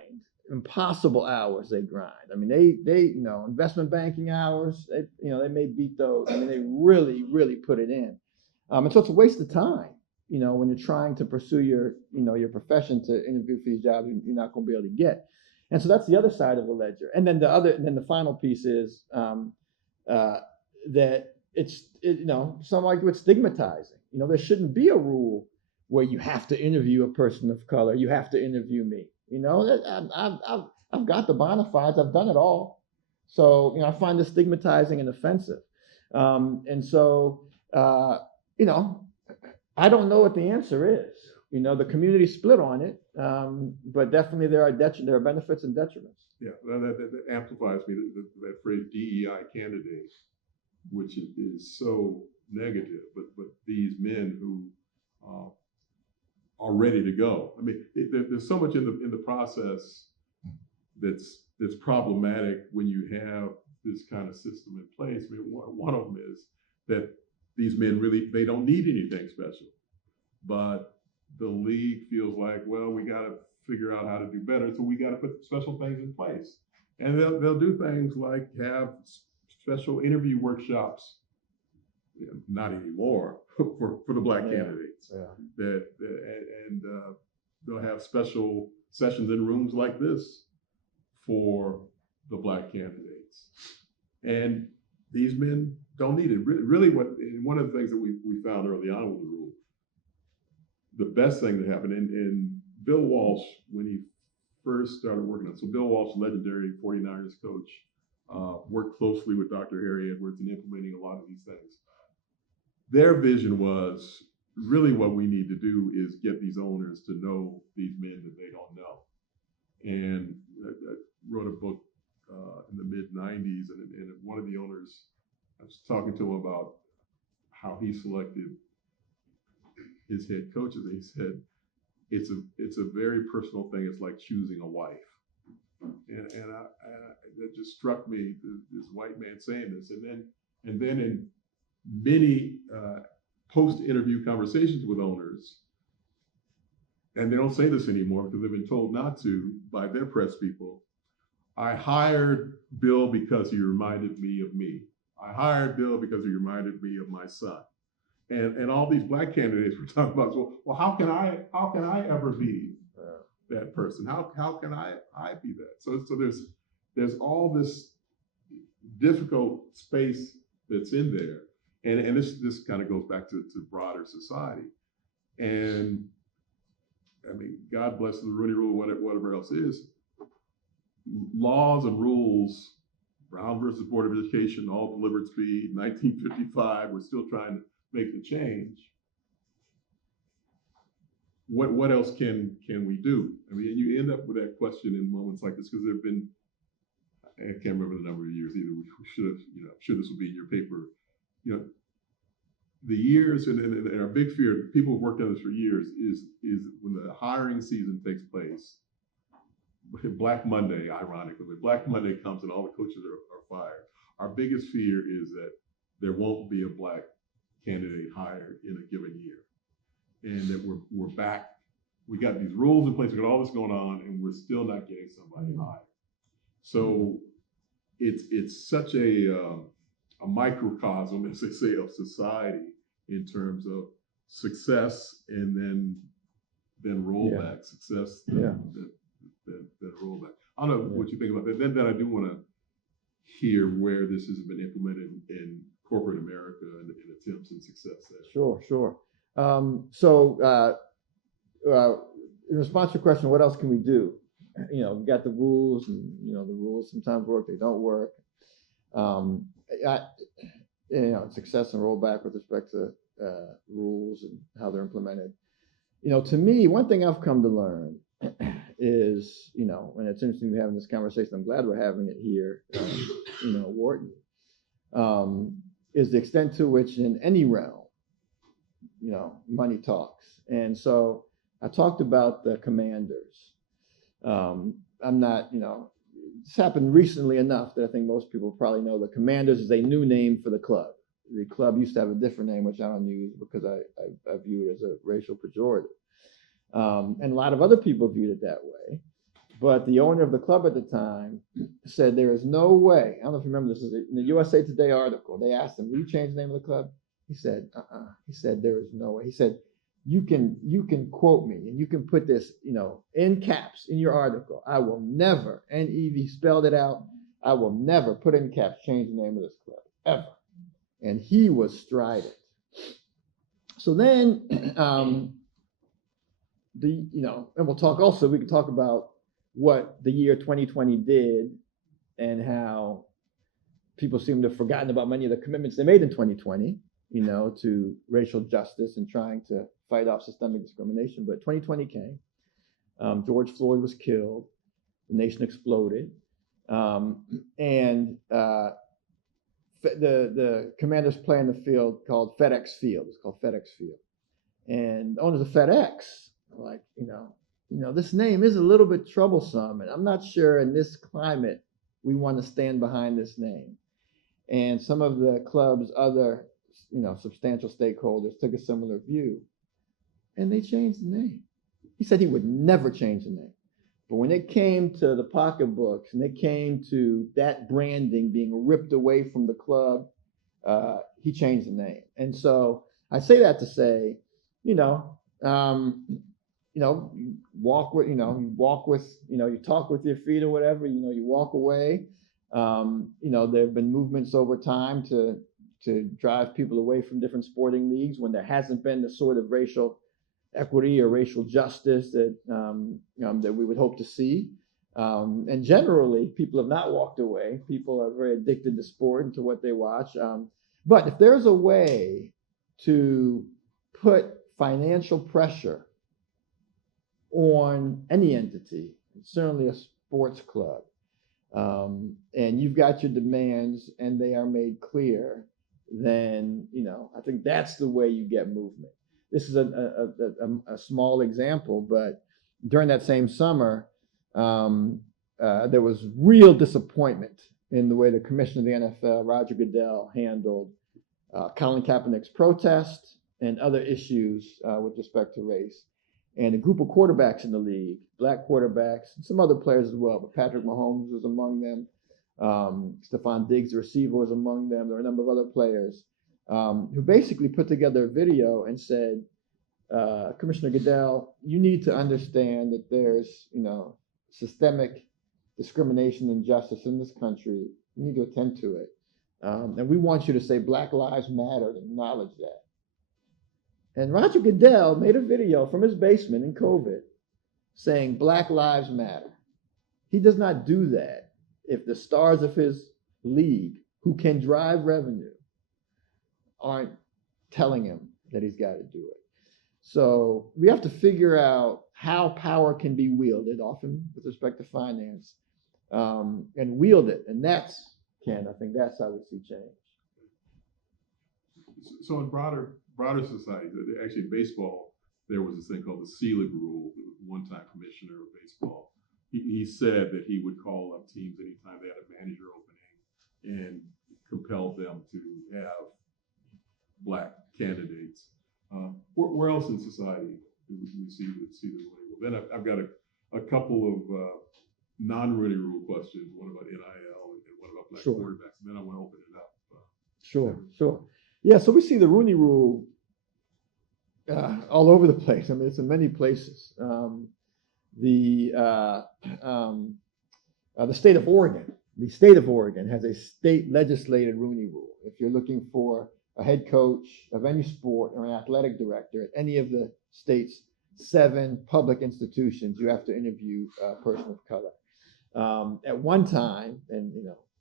impossible hours they grind. They investment banking hours, they may beat those. They really, really put it in. And so it's a waste of time, when you're trying to pursue your profession, to interview for these jobs you're not going to be able to get. And so that's the other side of the ledger. And then the final piece is that some argue it's stigmatizing. There shouldn't be a rule where you have to interview a person of color. You have to interview me. I've got the bona fides. I've done it all. So, I find this stigmatizing and offensive. And so, I don't know what the answer is. The community split on it, but definitely there are benefits and detriments. Yeah, that amplifies me, that phrase DEI candidate, which is so negative, but these men who are ready to go. There's so much in the process that's problematic when you have this kind of system in place. One of them is that these men they don't need anything special, but the league feels like, well, we got to figure out how to do better, so we got to put special things in place, and they'll do things like have special interview workshops, not anymore, for the black candidates. Yeah. And they'll have special sessions in rooms like this for the black candidates. And these men don't need it. Really, one of the things that we found early on with the rule, the best thing that happened, and Bill Walsh, when he first started working on it, so Bill Walsh, legendary 49ers coach, worked closely with Dr. Harry Edwards in implementing a lot of these things. Their vision was, really what we need to do is get these owners to know these men that they don't know. And I wrote a book in the mid-90s, and one of the owners, I was talking to him about how he selected his head coaches, and he said, it's a very personal thing. It's like choosing a wife. And that just struck me, this white man saying this. And then in many post-interview conversations with owners, and they don't say this anymore because they've been told not to by their press people. I hired Bill because he reminded me of me. I hired Bill because he reminded me of my son. And all these black candidates were talking about, well, how can I ever be that person? How can I be that? So there's all this difficult space that's in there. And this kind of goes back to broader society. And I mean, God bless the Rooney Rule, whatever else is. Laws and rules, Brown versus Board of Education, all delivered speed, 1955, we're still trying to make the change. What else can we do? I mean, you end up with that question in moments like this because there have been, I can't remember the number of years either. We should have, I'm sure this will be in your paper. The years and our big fear, people have worked on this for years, is when the hiring season takes place. Black Monday, ironically, when Black Monday comes and all the coaches are fired, our biggest fear is that there won't be a black candidate hired in a given year, and that we're back. We got these rules in place, we got all this going on, and we're still not getting somebody hired. So it's such a microcosm, as they say, of society in terms of success and then rollback, success, then rollback. I don't know what you think about that. Then I do want to hear where this has been implemented in corporate America and attempts and success there. Sure. In response to your question, what else can we do? We got the rules, and the rules sometimes work, they don't work. Success and rollback with respect to rules and how they're implemented. To me, one thing I've come to learn is, and it's interesting we're having this conversation. I'm glad we're having it here, Wharton, is the extent to which in any realm, money talks. And so I talked about the commanders. I'm not, this happened recently enough that I think most people probably know the Commanders is a new name for the club. The club used to have a different name, which I don't use because I view it as a racial pejorative. And a lot of other people viewed it that way. But the owner of the club at the time said there is no way. I don't know if you remember this. In the USA Today article, they asked him, will you change the name of the club? He said, He said, there is no way. He said, you can quote me and you can put this, in caps in your article. I will never, and Evie spelled it out, I will never put in caps, change the name of this club, ever. And he was strident. So then, and we'll talk also, we can talk about what the year 2020 did and how people seem to have forgotten about many of the commitments they made in 2020, to racial justice and trying to fight off systemic discrimination. But 2020 came. George Floyd was killed. The nation exploded. And the Commanders play in the field called FedEx Field. It's called FedEx Field. And owners of FedEx are like, this name is a little bit troublesome. And I'm not sure in this climate we want to stand behind this name. And some of the club's other, substantial stakeholders took a similar view. And they changed the name. He said he would never change the name. But when it came to the pocketbooks and it came to that branding being ripped away from the club, he changed the name. And so I say that to say, you walk with, you talk with your feet or whatever, you walk away. There have been movements over time to drive people away from different sporting leagues when there hasn't been the sort of racial equity or racial justice that that we would hope to see. And generally, people have not walked away. People are very addicted to sport and to what they watch. But if there's a way to put financial pressure on any entity, certainly a sports club, and you've got your demands and they are made clear, then I think that's the way you get movement. This is a small example, but during that same summer, there was real disappointment in the way the commissioner of the NFL, Roger Goodell, handled Colin Kaepernick's protest and other issues with respect to race. and a group of quarterbacks in the league, black quarterbacks, and some other players as well, but Patrick Mahomes was among them. Stephon Diggs, the receiver, was among them. There were a number of other players who basically put together a video and said, Commissioner Goodell, you need to understand that there's, systemic discrimination and injustice in this country. You need to attend to it. And we want you to say Black Lives Matter and acknowledge that. And Roger Goodell made a video from his basement in COVID saying Black Lives Matter. He does not do that if the stars of his league, who can drive revenue, aren't telling him that he's got to do it. So we have to figure out how power can be wielded, often with respect to finance, and wield it. And that's, Ken, I think that's how we see change. So in broader society, actually in baseball, there was this thing called the Selig Rule. The one-time commissioner of baseball. He said that he would call up teams anytime they had a manager opening and compel them to have black candidates. Where else in society do we see the Rooney Rule? Then I've got a couple of non-Rooney Rule questions. One about NIL and one about black quarterbacks. And then I want to open it up. Sure. Yeah, so we see the Rooney Rule all over the place. I mean, it's in many places. The state of Oregon has a state legislated Rooney Rule. If you're looking for a head coach of any sport or an athletic director at any of the state's 7 public institutions, you have to interview a person of color. At one time, and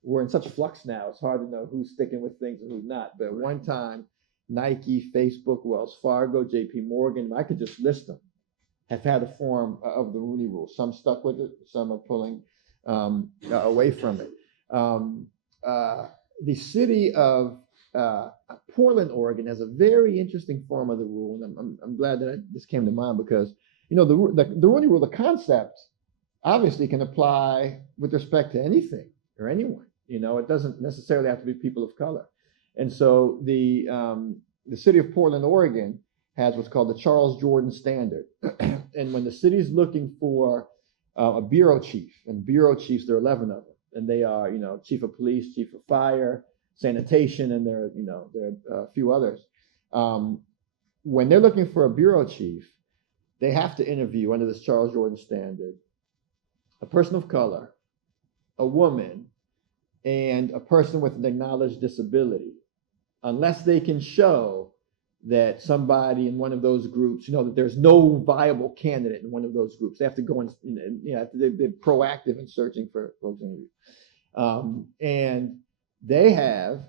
we're in such flux now, it's hard to know who's sticking with things and who's not. But at one time, Nike, Facebook, Wells Fargo, JP Morgan, I could just list them, have had a form of the Rooney Rule. Some stuck with it, some are pulling away from it. The city of Portland, Oregon has a very interesting form of the rule, and I'm glad that this came to mind because the Rooney Rule, the concept, obviously can apply with respect to anything or anyone. It doesn't necessarily have to be people of color. And so the city of Portland, Oregon, has what's called the Charles Jordan Standard. And when the city's looking for a bureau chief, and bureau chiefs, there are 11 of them, and they are, chief of police, chief of fire, sanitation, and there are a few others. When they're looking for a bureau chief, they have to interview under this Charles Jordan Standard a person of color, a woman, and a person with an acknowledged disability, unless they can show that somebody in one of those groups, that there's no viable candidate in one of those groups. They have to go and, they're proactive in searching for folks in interview. And they have,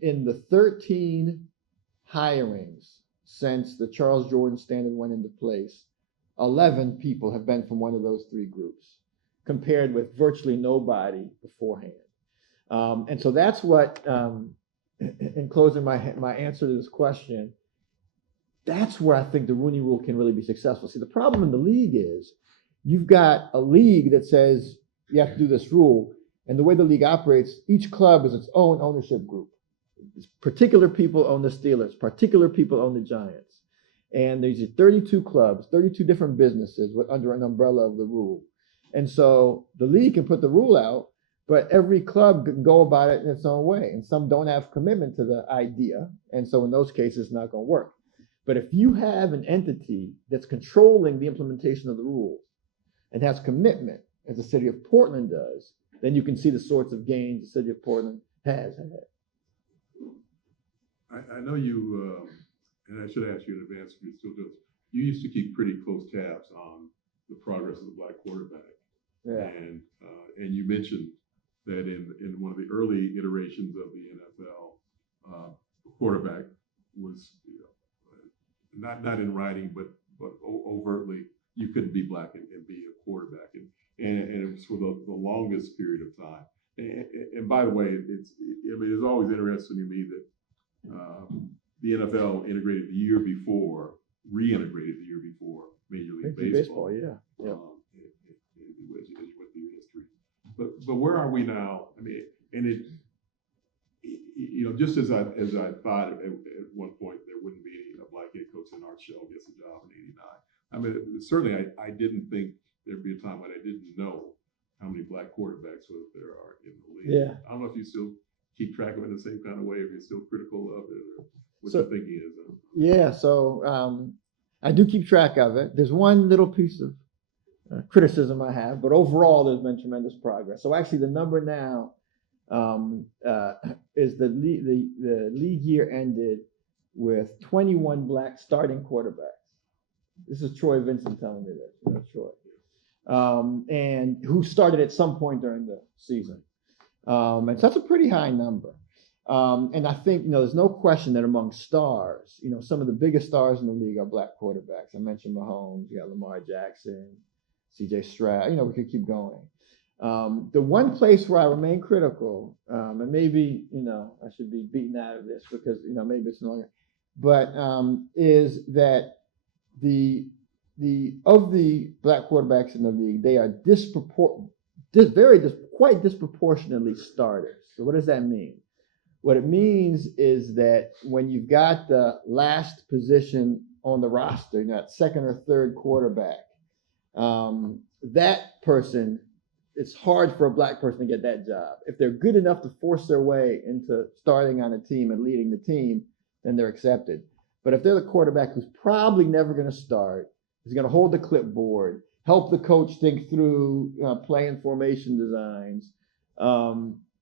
in the 13 hirings since the Charles Jordan Standard went into place, 11 people have been from one of those 3 groups, compared with virtually nobody beforehand. And so that's what, in closing my answer to this question, that's where I think the Rooney Rule can really be successful. See, the problem in the league is you've got a league that says you have to do this rule, and the way the league operates, each club is its own ownership group. Particular people own the Steelers, particular people own the Giants. And there's 32 clubs, 32 different businesses under an umbrella of the rule. And so the league can put the rule out, but every club can go about it in its own way. And some don't have commitment to the idea. And so in those cases, it's not going to work. But if you have an entity that's controlling the implementation of the rules and has commitment, as the city of Portland does, then you can see the sorts of gains the city of Portland has had. I know you, and I should ask you in advance if you still do this, you used to keep pretty close tabs on the progress of the black quarterback. Yeah. And you mentioned that in one of the early iterations of the NFL, quarterback was not in writing, but overtly, you couldn't be black and be a quarterback, and it was for the longest period of time. And by the way, it's always interesting to me that the NFL reintegrated the year before Major League Baseball. Yeah. As you went through your history, but where are we now? I mean, and it, just as I thought at one point there wouldn't be a black head coach, and Art Shell gets a job in '89. I mean, certainly I didn't think there'd be a time when I didn't know how many black quarterbacks there are in the league. Yeah. I don't know if you still keep track of it in the same kind of way, if you're still critical of it, or what So- your thinking is. Yeah, so I do keep track of it. There's one little piece of criticism I have, but overall there's been tremendous progress. So actually the number now is the league year ended with 21 black starting quarterbacks. This is Troy Vincent telling me this, Troy. And who started at some point during the season. And so that's a pretty high number. And I think, there's no question that among stars, some of the biggest stars in the league are black quarterbacks. I mentioned Mahomes, you got Lamar Jackson, CJ Stroud, we could keep going. The one place where I remain critical, and maybe, I should be beaten out of this because, maybe it's no longer, but is that of the black quarterbacks in the league, they are quite disproportionately starters. So what does that mean? What it means is that when you've got the last position on the roster, that second or third quarterback, that person, it's hard for a black person to get that job. If they're good enough to force their way into starting on a team and leading the team, then they're accepted. But if they're the quarterback who's probably never going to start, is going to hold the clipboard, help the coach think through play and formation designs,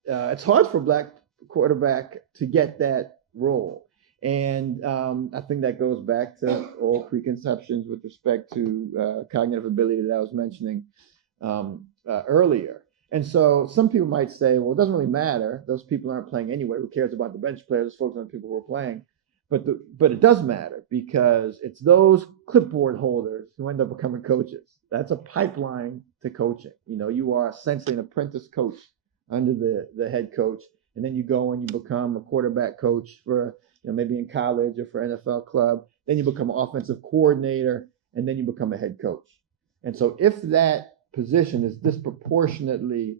it's hard for a black quarterback to get that role. And I think that goes back to all preconceptions with respect to cognitive ability that I was mentioning earlier. And so some people might say, well, it doesn't really matter. Those people aren't playing anyway. Who cares about the bench players? Those folks aren't people who are playing. But it does matter because it's those clipboard holders who end up becoming coaches. That's a pipeline to coaching. You are essentially an apprentice coach under the head coach. And then you go and you become a quarterback coach for, maybe in college or for NFL club. Then you become an offensive coordinator, and then you become a head coach. And so if that position is disproportionately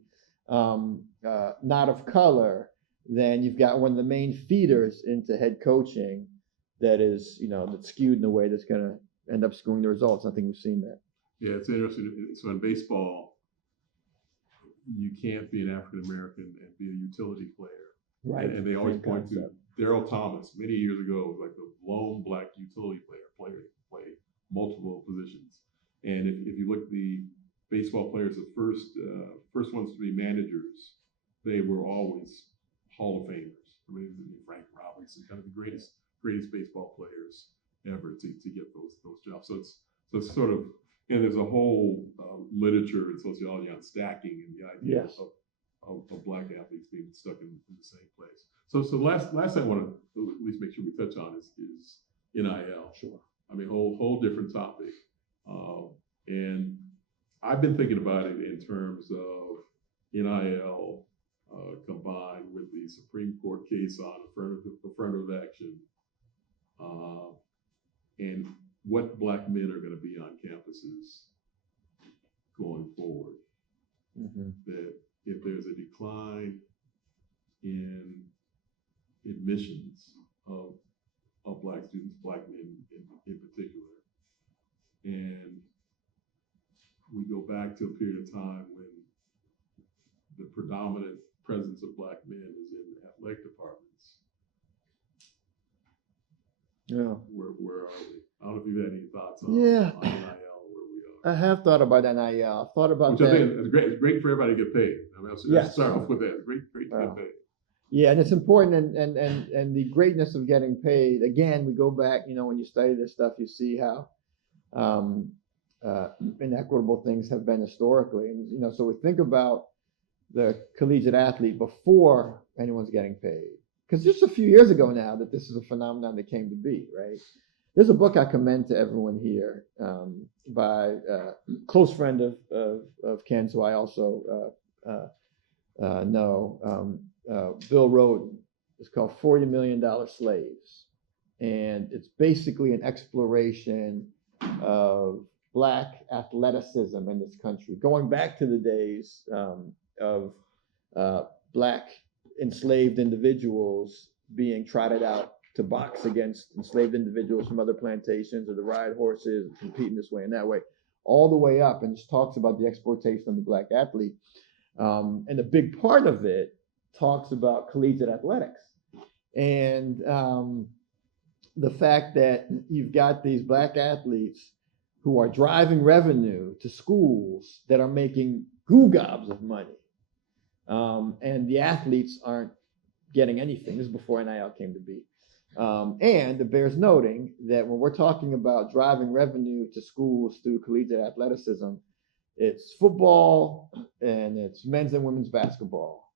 not of color, then you've got one of the main feeders into head coaching that is, that's skewed in a way that's going to end up screwing the results. I think we've seen that. Yeah, it's interesting. So in baseball, you can't be an African American and be a utility player. Right. And they always point to Daryl Thomas many years ago, like the lone black utility player played multiple positions. And if you look at the baseball players, the first ones to be managers, they were always Hall of Famers. I mean, Frank Robinson, kind of the greatest baseball players ever to get those jobs. So it's sort of, and there's a whole literature in sociology on stacking and the idea of black athletes being stuck in the same place. So last thing I want to at least make sure we touch on is NIL. Sure. I mean, whole different topic. And I've been thinking about it in terms of NIL combined with the Supreme Court case on affirmative action, and what black men are going to be on campuses going forward. Mm-hmm. That if there's a decline in admissions of black students, black men in particular, and we go back to a period of time when the predominant presence of black men is in athletic departments. Yeah. Where are we? I don't know if you've had any thoughts on Yeah. on NIL, where we are. I have thought about NIL. I've thought about Which that. I think is great. It's great for everybody to get paid. I mean, let's Yes. start off with that. It's great to get paid. Yeah, and it's important, and the greatness of getting paid. Again, we go back. When you study this stuff, you see how inequitable things have been historically, and so we think about the collegiate athlete before anyone's getting paid, because just a few years ago now that this is a phenomenon that came to be. Right? There's a book I commend to everyone here by a close friend of Ken's, who I also know. Bill wrote, it's called $40 Million Slaves. And it's basically an exploration of black athleticism in this country, going back to the days of black enslaved individuals being trotted out to box against enslaved individuals from other plantations, or to ride horses, and compete in this way and that way, all the way up, and just talks about the exploitation of the black athlete. And a big part of it talks about collegiate athletics. And the fact that you've got these black athletes who are driving revenue to schools that are making goo-gobs of money. And the athletes aren't getting anything. This is before NIL came to be. And it bears noting that when we're talking about driving revenue to schools through collegiate athleticism, it's football and it's men's and women's basketball,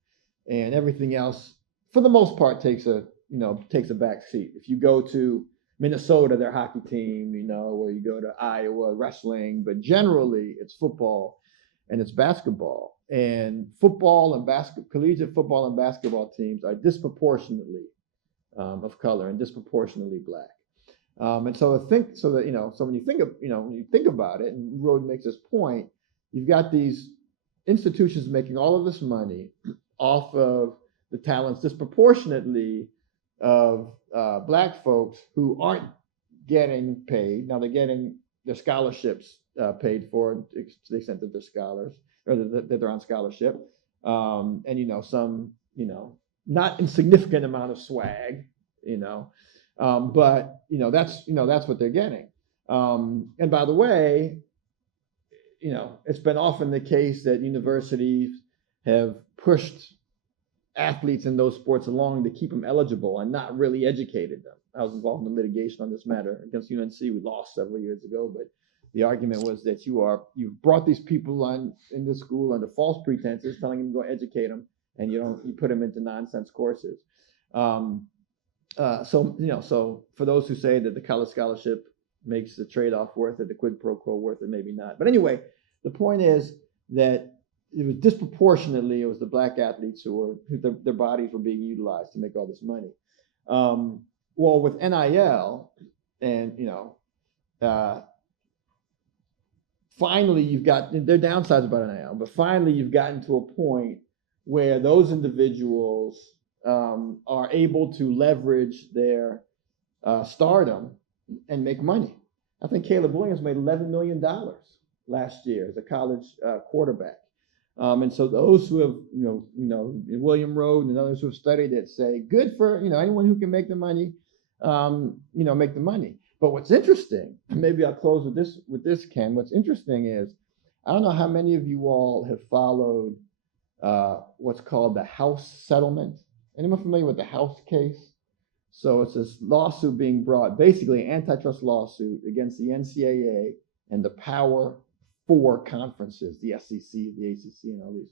and everything else, for the most part, takes a back seat. If you go to Minnesota, their hockey team, or you go to Iowa, wrestling, but generally it's football and it's basketball. And collegiate football and basketball teams are disproportionately of color and disproportionately black. And so when you think about it, and Rode makes this point, you've got these institutions making all of this money off of the talents disproportionately of black folks who aren't getting paid. Now they're getting their scholarships paid for to the extent that they're scholars, or that they're on scholarship, and some not insignificant amount of swag, but that's what they're getting. And by the way, it's been often the case that universities have pushed athletes in those sports along to keep them eligible and not really educated them. I was involved in litigation on this matter against UNC. We lost several years ago, but the argument was that you've brought these people into school under false pretenses, telling them to go educate them, and you put them into nonsense courses. So for those who say that the college scholarship makes the trade-off worth it, the quid pro quo worth it, maybe not. But anyway, the point is that it was disproportionately, it was the black athletes who their bodies were being utilized to make all this money. Well, with NIL, and finally you've got, there are downsides about NIL, but finally you've gotten to a point where those individuals are able to leverage their stardom and make money. I think Caleb Williams made $11 million last year as a college quarterback. And so those who have, William Road and others who have studied it say, good for, anyone who can make the money, make the money. But what's interesting, maybe I'll close with this, Ken. What's interesting is, I don't know how many of you all have followed what's called the House settlement. Anyone familiar with the House case? So it's this lawsuit being brought, basically an antitrust lawsuit against the NCAA and the Power Four conferences, the SEC, the ACC, and all these,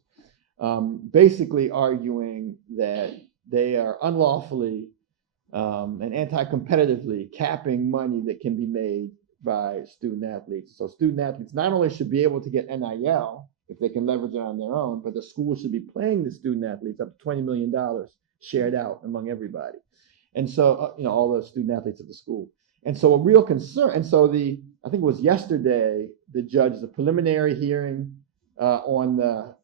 basically arguing that they are unlawfully and anti-competitively capping money that can be made by student athletes. So student athletes not only should be able to get NIL if they can leverage it on their own, but the school should be paying the student athletes up to $20 million shared out among everybody. And so, all the student athletes at the school. And so a real concern, and so I think it was yesterday, the preliminary hearing on the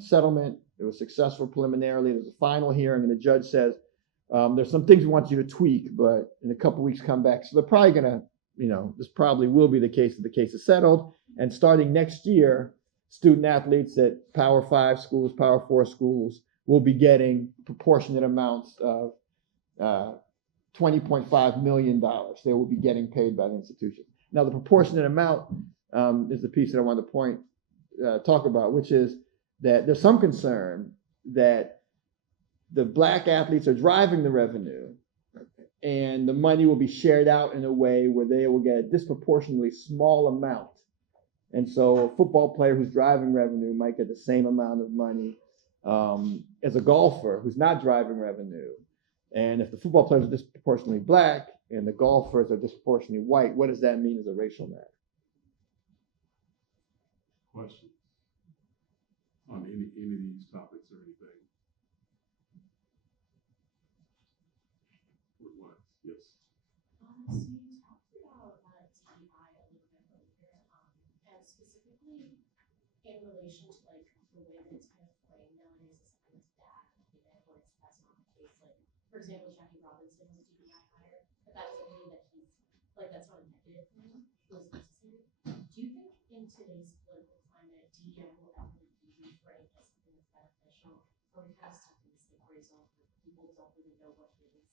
settlement, it was successful preliminarily. There's a final hearing, and the judge says, there's some things we want you to tweak, but in a couple of weeks come back. So they're probably gonna, this probably will be the case that the case is settled. And starting next year, student athletes at Power 5 schools, Power 4 schools will be getting proportionate amounts of $20.5 million. They will be getting paid by the institution. Now, the proportionate amount is the piece that I want to talk about, which is that there's some concern that the black athletes are driving the revenue, and the money will be shared out in a way where they will get a disproportionately small amount. And so a football player who's driving revenue might get the same amount of money as a golfer who's not driving revenue. And if the football players are disproportionately black and the golfers are disproportionately white, what does that mean as a racial matter? Questions on any of these topics or anything? Yes. So you talked about DEI a little bit earlier, and specifically in relation to the way that it's kind of framed nowadays as something that's bad, or it's that's not the case. For example, Jackie Robinson was a DEI hire, that doesn't mean that he's, like, that's not a negative thing, was necessary. Do you think in today's political climate, DEI will ever be reframed as something that's beneficial? Or we kind of stuck in this like gray zone where people don't really know what it is,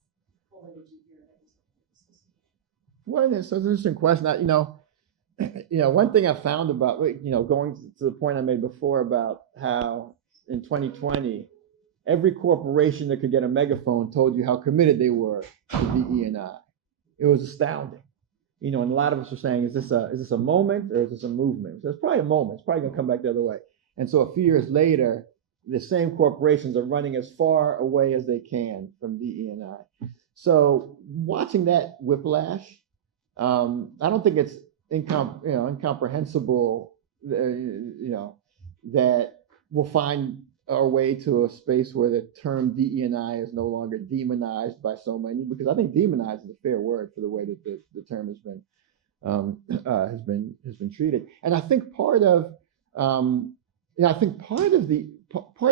or when they do hear that there's something association? Well, it's an interesting question. One thing I found about, going to the point I made before about how in 2020, every corporation that could get a megaphone told you how committed they were to DE&I. It was astounding. And a lot of us were saying, is this a moment or is this a movement? So it's probably a moment. It's probably going to come back the other way. And so a few years later, the same corporations are running as far away as they can from DE&I. So watching that whiplash, I don't think it's incomprehensible, that we'll find our way to a space where the term DE&I is no longer demonized by so many, because I think demonized is a fair word for the way that the term has been treated. And I think part of part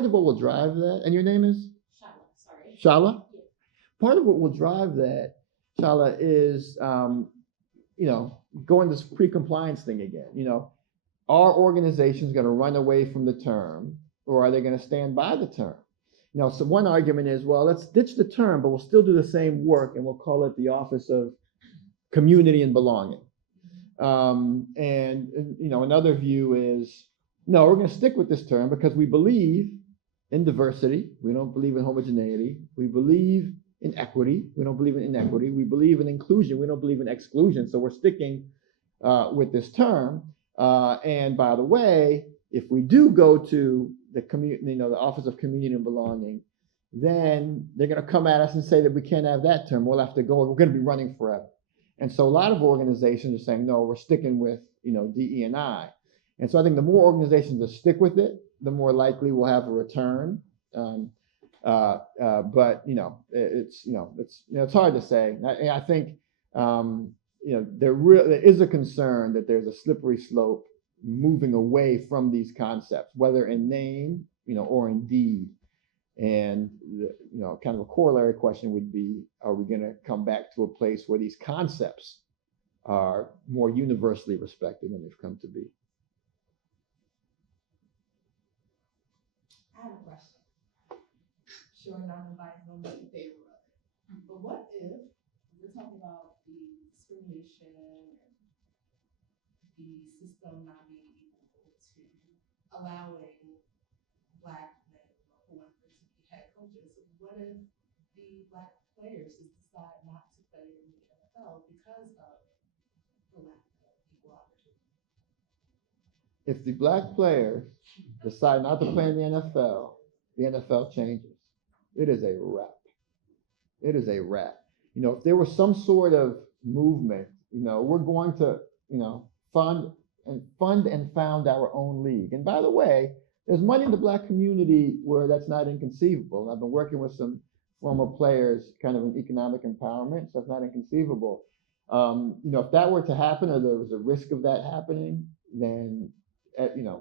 of what will drive that, and your name is? Shala, sorry. Shala? Yeah. Part of what will drive that, Shala, is going this pre-compliance thing again. Are organizations going to run away from the term, or are they going to stand by the term? So one argument is, well, let's ditch the term, but we'll still do the same work, and we'll call it the Office of Community and Belonging. Another view is, no, we're going to stick with this term because we believe in diversity. We don't believe in homogeneity. We believe in equity. We don't believe in inequity. We believe in inclusion. We don't believe in exclusion. So we're sticking with this term. And by the way, if we do go to the the Office of Community and Belonging, then they're going to come at us and say that we can't have that term. We'll have to go. We're going to be running forever. And so a lot of organizations are saying, no, we're sticking with DE&I. And so I think the more organizations that stick with it, the more likely we'll have a return. But it's hard to say. I think there is a concern that there's a slippery slope moving away from these concepts, whether in name, or in deed. And kind of a corollary question would be: are we going to come back to a place where these concepts are more universally respected than they've come to be? I have a question. Sure, non-compliance don't make you favor of it. But what if we're talking about the discrimination and the system not being equal to allowing Black men or whoever to be head coaches? What if the Black players just decide not to play in the NFL because of the lack of equal opportunity? If the Black players decide not to play in the NFL changes. It is a wrap. It is a wrap. If there was some sort of movement, we're going to, fund and found our own league. And by the way, there's money in the Black community where that's not inconceivable. I've been working with some former players, kind of in economic empowerment, so it's not inconceivable. If that were to happen, or there was a risk of that happening, then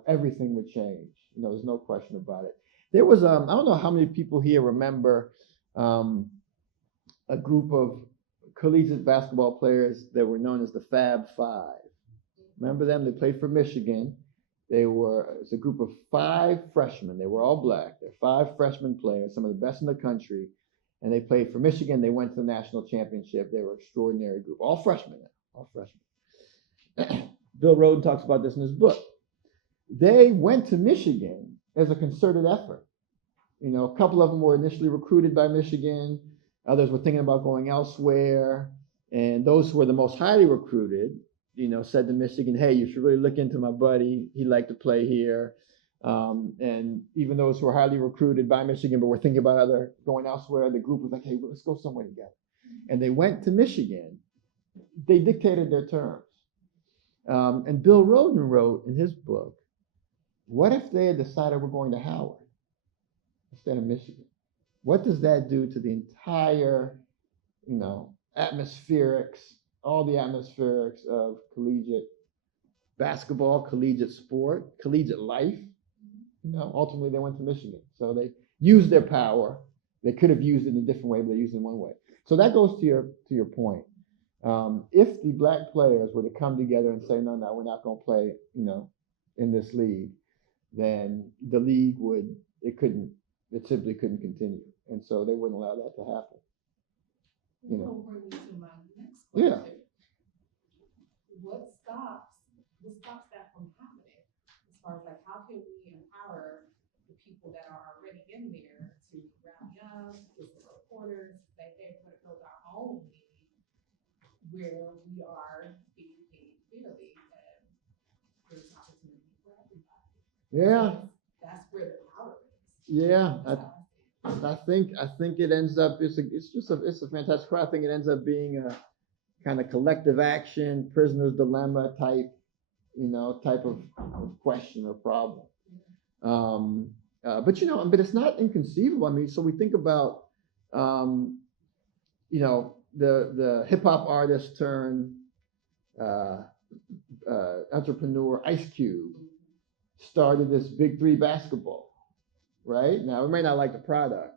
everything would change. There's no question about it. There was, I don't know how many people here remember a group of collegiate basketball players that were known as the Fab Five. Remember them? They played for Michigan. It's a group of 5 freshmen. They were all Black. They're 5 freshman players, some of the best in the country. And they played for Michigan. They went to the national championship. They were an extraordinary group. All freshmen now, all freshmen. Bill Rhoden talks about this in his book. They went to Michigan as a concerted effort. A couple of them were initially recruited by Michigan. Others were thinking about going elsewhere. And those who were the most highly recruited, said to Michigan, hey, you should really look into my buddy. He liked to play here. And even those who were highly recruited by Michigan, but were thinking about going elsewhere, the group was like, hey, let's go somewhere together. And they went to Michigan. They dictated their terms. And Bill Rhoden wrote in his book, what if they had decided we're going to Howard instead of Michigan? What does that do to the entire, atmospherics, all the atmospherics of collegiate basketball, collegiate sport, collegiate life? Ultimately they went to Michigan. So they used their power. They could have used it in a different way, but they used it in one way. So that goes to your point. If the black players were to come together and say, no, we're not going to play, in this league, then the league it simply couldn't continue. And so they wouldn't allow that to happen. Will bring me to my next Yeah. question. What stops that from happening? As far as like, how can we empower the people that are already in there to rally up, get the reporters, say, hey, we're gonna build our own league where we are being paid fairly and there's opportunity for everybody. Yeah. That's where the power is. Yeah. That's how I see it. I think it ends up, it's a fantastic cry. I think it ends up being a kind of collective action, prisoner's dilemma type of question or problem. But it's not inconceivable. I mean, so we think about, the hip hop artist turned entrepreneur Ice Cube started this Big Three basketball, right? Now, we may not like the product,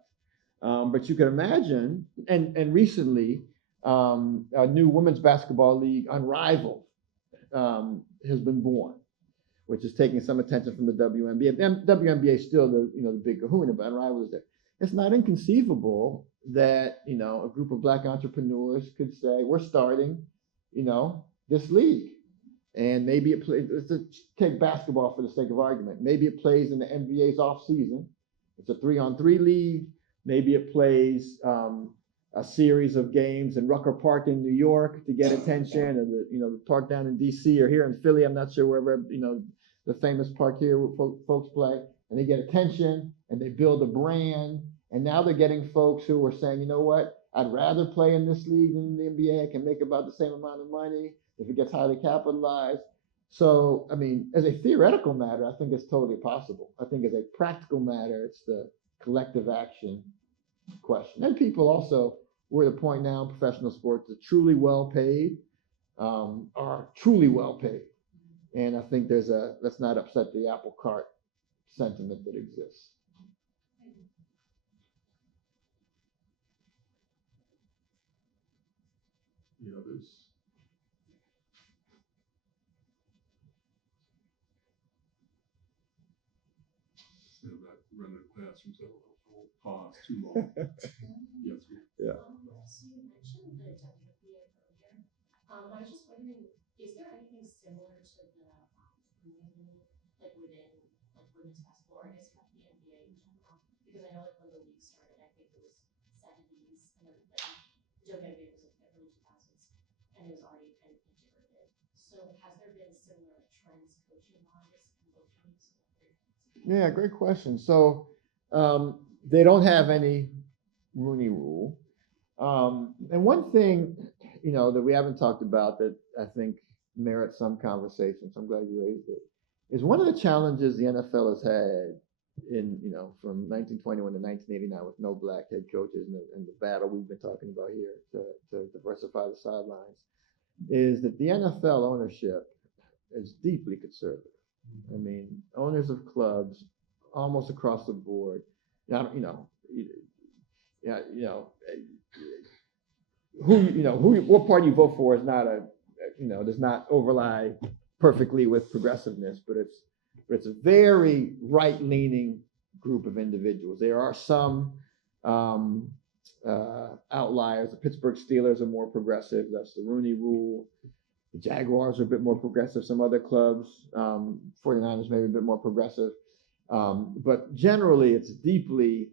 but you can imagine, and recently, a new women's basketball league, Unrivaled, has been born, which is taking some attention from the WNBA. The WNBA is still the big kahuna, but Unrivaled is there. It's not inconceivable that, a group of black entrepreneurs could say, we're starting, this league. And maybe it plays, let's take basketball for the sake of argument. Maybe it plays in the NBA's off season. It's a 3-on-3 league. Maybe it plays a series of games in Rucker Park in New York to get attention, or the park down in DC or here in Philly. I'm not sure wherever, the famous park here where folks play, and they get attention and they build a brand. And now they're getting folks who are saying, you know what, I'd rather play in this league than in the NBA. I can make about the same amount of money if it gets highly capitalized. So, I mean, as a theoretical matter, I think it's totally possible. I think as a practical matter, it's the collective action question. And people also, we're at a point now in professional sports that truly well paid are truly well paid. And I think let's not upset the apple cart sentiment that exists. Others. Instead of not running the classroom, so I won't pause too long. Yes, ma'am. Yeah. So you mentioned the WNBA earlier. I was just wondering, is there anything similar to the Rooney Rule, like within women's basketball, or I guess the NBA in general? Because I know when the league started, I think it was 70s, and then the WNBA was the early 2000s, and it was already kind of integrated. So has there been similar trends coaching-wise in both leagues? Yeah, great question. So they don't have any Rooney Rule. And one thing, that we haven't talked about that I think merits some conversation, so I'm glad you raised it, is one of the challenges the NFL has had from 1921 to 1989 with no black head coaches and the battle we've been talking about here to diversify the sidelines, is that the NFL ownership is deeply conservative. I mean, owners of clubs almost across the board, what party you vote for is not does not overlie perfectly with progressiveness, but it's a very right-leaning group of individuals. There are some outliers. The Pittsburgh Steelers are more progressive. That's the Rooney Rule. The Jaguars are a bit more progressive. Some other clubs, 49ers maybe a bit more progressive. But generally, it's deeply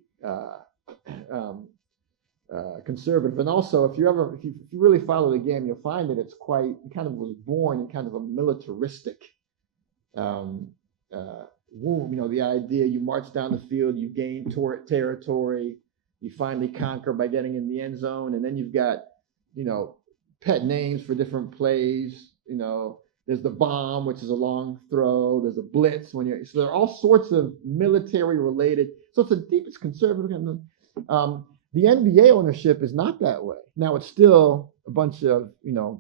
conservative. And also, if you really follow the game, you'll find that it kind of was born in kind of a militaristic womb. The idea you march down the field, you gain territory, you finally conquer by getting in the end zone, and then you've got, pet names for different plays. There's the bomb, which is a long throw. There's a blitz so there are all sorts of military related. So it's conservative. The NBA ownership is not that way. Now it's still a bunch of,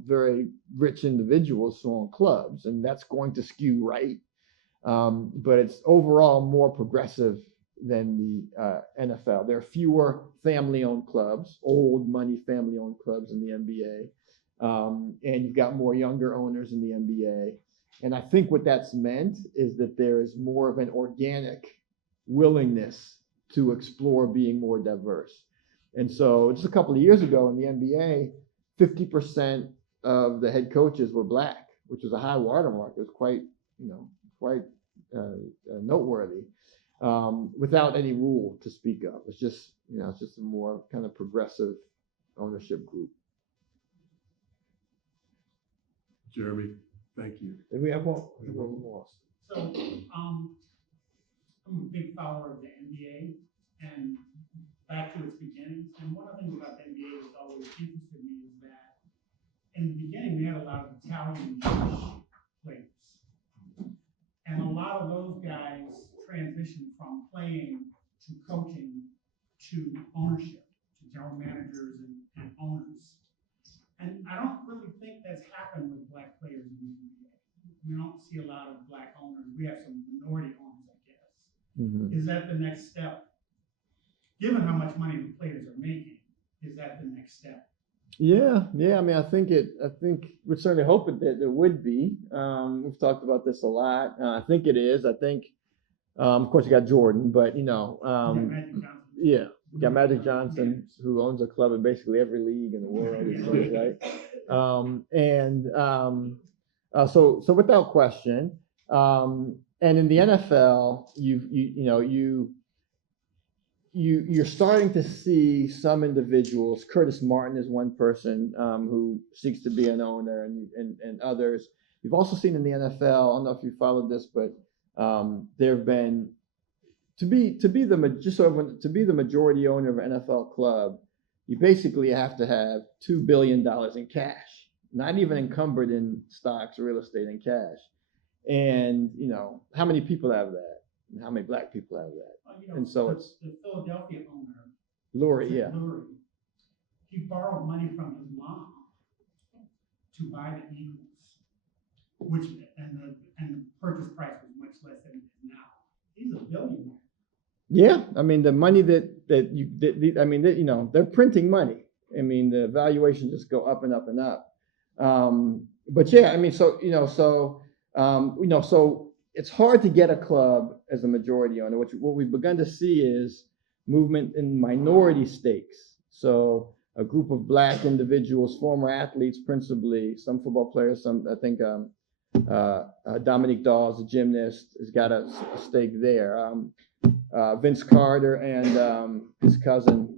very rich individuals who own clubs, and that's going to skew right. But it's overall more progressive than the NFL. There are fewer family-owned clubs, old money family-owned clubs in the NBA. And you've got more younger owners in the NBA. And I think what that's meant is that there is more of an organic willingness to explore being more diverse. And so just a couple of years ago in the NBA, 50% of the head coaches were Black, which was a high watermark. It was quite noteworthy, without any rule to speak of. It's just a more kind of progressive ownership group. Jeremy, thank you. Did we have one? More? So, I'm a big follower of the NBA and back to its beginnings. And one of the things about the NBA that's always interested me is that in the beginning, they had a lot of Italian Jewish players. And a lot of those guys transitioned from playing to coaching to ownership, to general managers and owners. And I don't really think that's happened with Black players in the NBA. We don't see a lot of Black owners. We have some minority owners, I guess. Mm-hmm. Is that the next step? Given how much money the players are making, is that the next step? Yeah. I mean, I think we're certainly hoping that it would be. We've talked about this a lot. I think it is. I think, of course, you got Jordan, but yeah, you got Magic Johnson, who owns a club in basically every league in the world, right? So without question, and in the NFL, you're starting to see some individuals. Curtis Martin is one person who seeks to be an owner, and others. You've also seen in the NFL. I don't know if you followed this, but there have been to be the majority owner of an NFL club, you basically have to have $2 billion in cash, not even encumbered in stocks or real estate, in cash. And how many people have that? And how many Black people have that? And so it's the Philadelphia owner, Lurie, yeah. Lurie, he borrowed money from his mom to buy the Eagles, and the purchase price was much less than it is now. He's a billionaire. Yeah, I mean the money they're printing money. I mean the valuations just go up and up and up. But yeah, I mean so it's hard to get a club as a majority owner. What we've begun to see is movement in minority stakes. So a group of Black individuals, former athletes principally, some football players, some I think Dominique Dawes, a gymnast, has got a stake there. Vince Carter and his cousin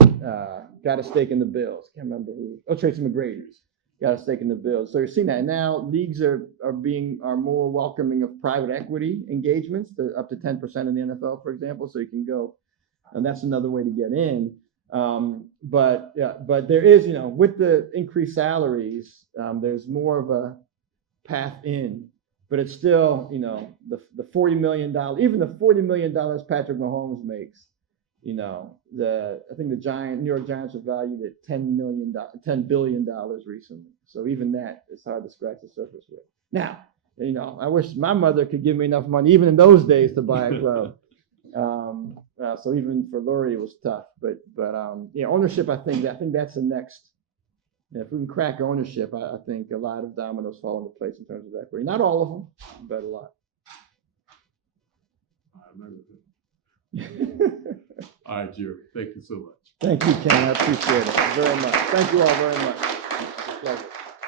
got a stake in the Bills. Can't remember who. Oh, Tracy McGrady's got a stake in the Bills. So you're seeing that. And now leagues are more welcoming of private equity engagements, up to 10% in the NFL, for example. So you can go, and that's another way to get in. But there is, with the increased salaries, there's more of a path in. But it's still, the $40 million, even the $40 million Patrick Mahomes makes, I think the New York Giants are valued at $10 billion recently. So even that is hard to scratch the surface with. Now, I wish my mother could give me enough money, even in those days, to buy a club. So even for Lurie, it was tough. But ownership, I think that's the next. If we can crack ownership, I think a lot of dominoes fall into place in terms of equity. Not all of them, but a lot. All right, Jerry. Thank you so much. Thank you, Ken. I appreciate it very much. Thank you all very much. Pleasure.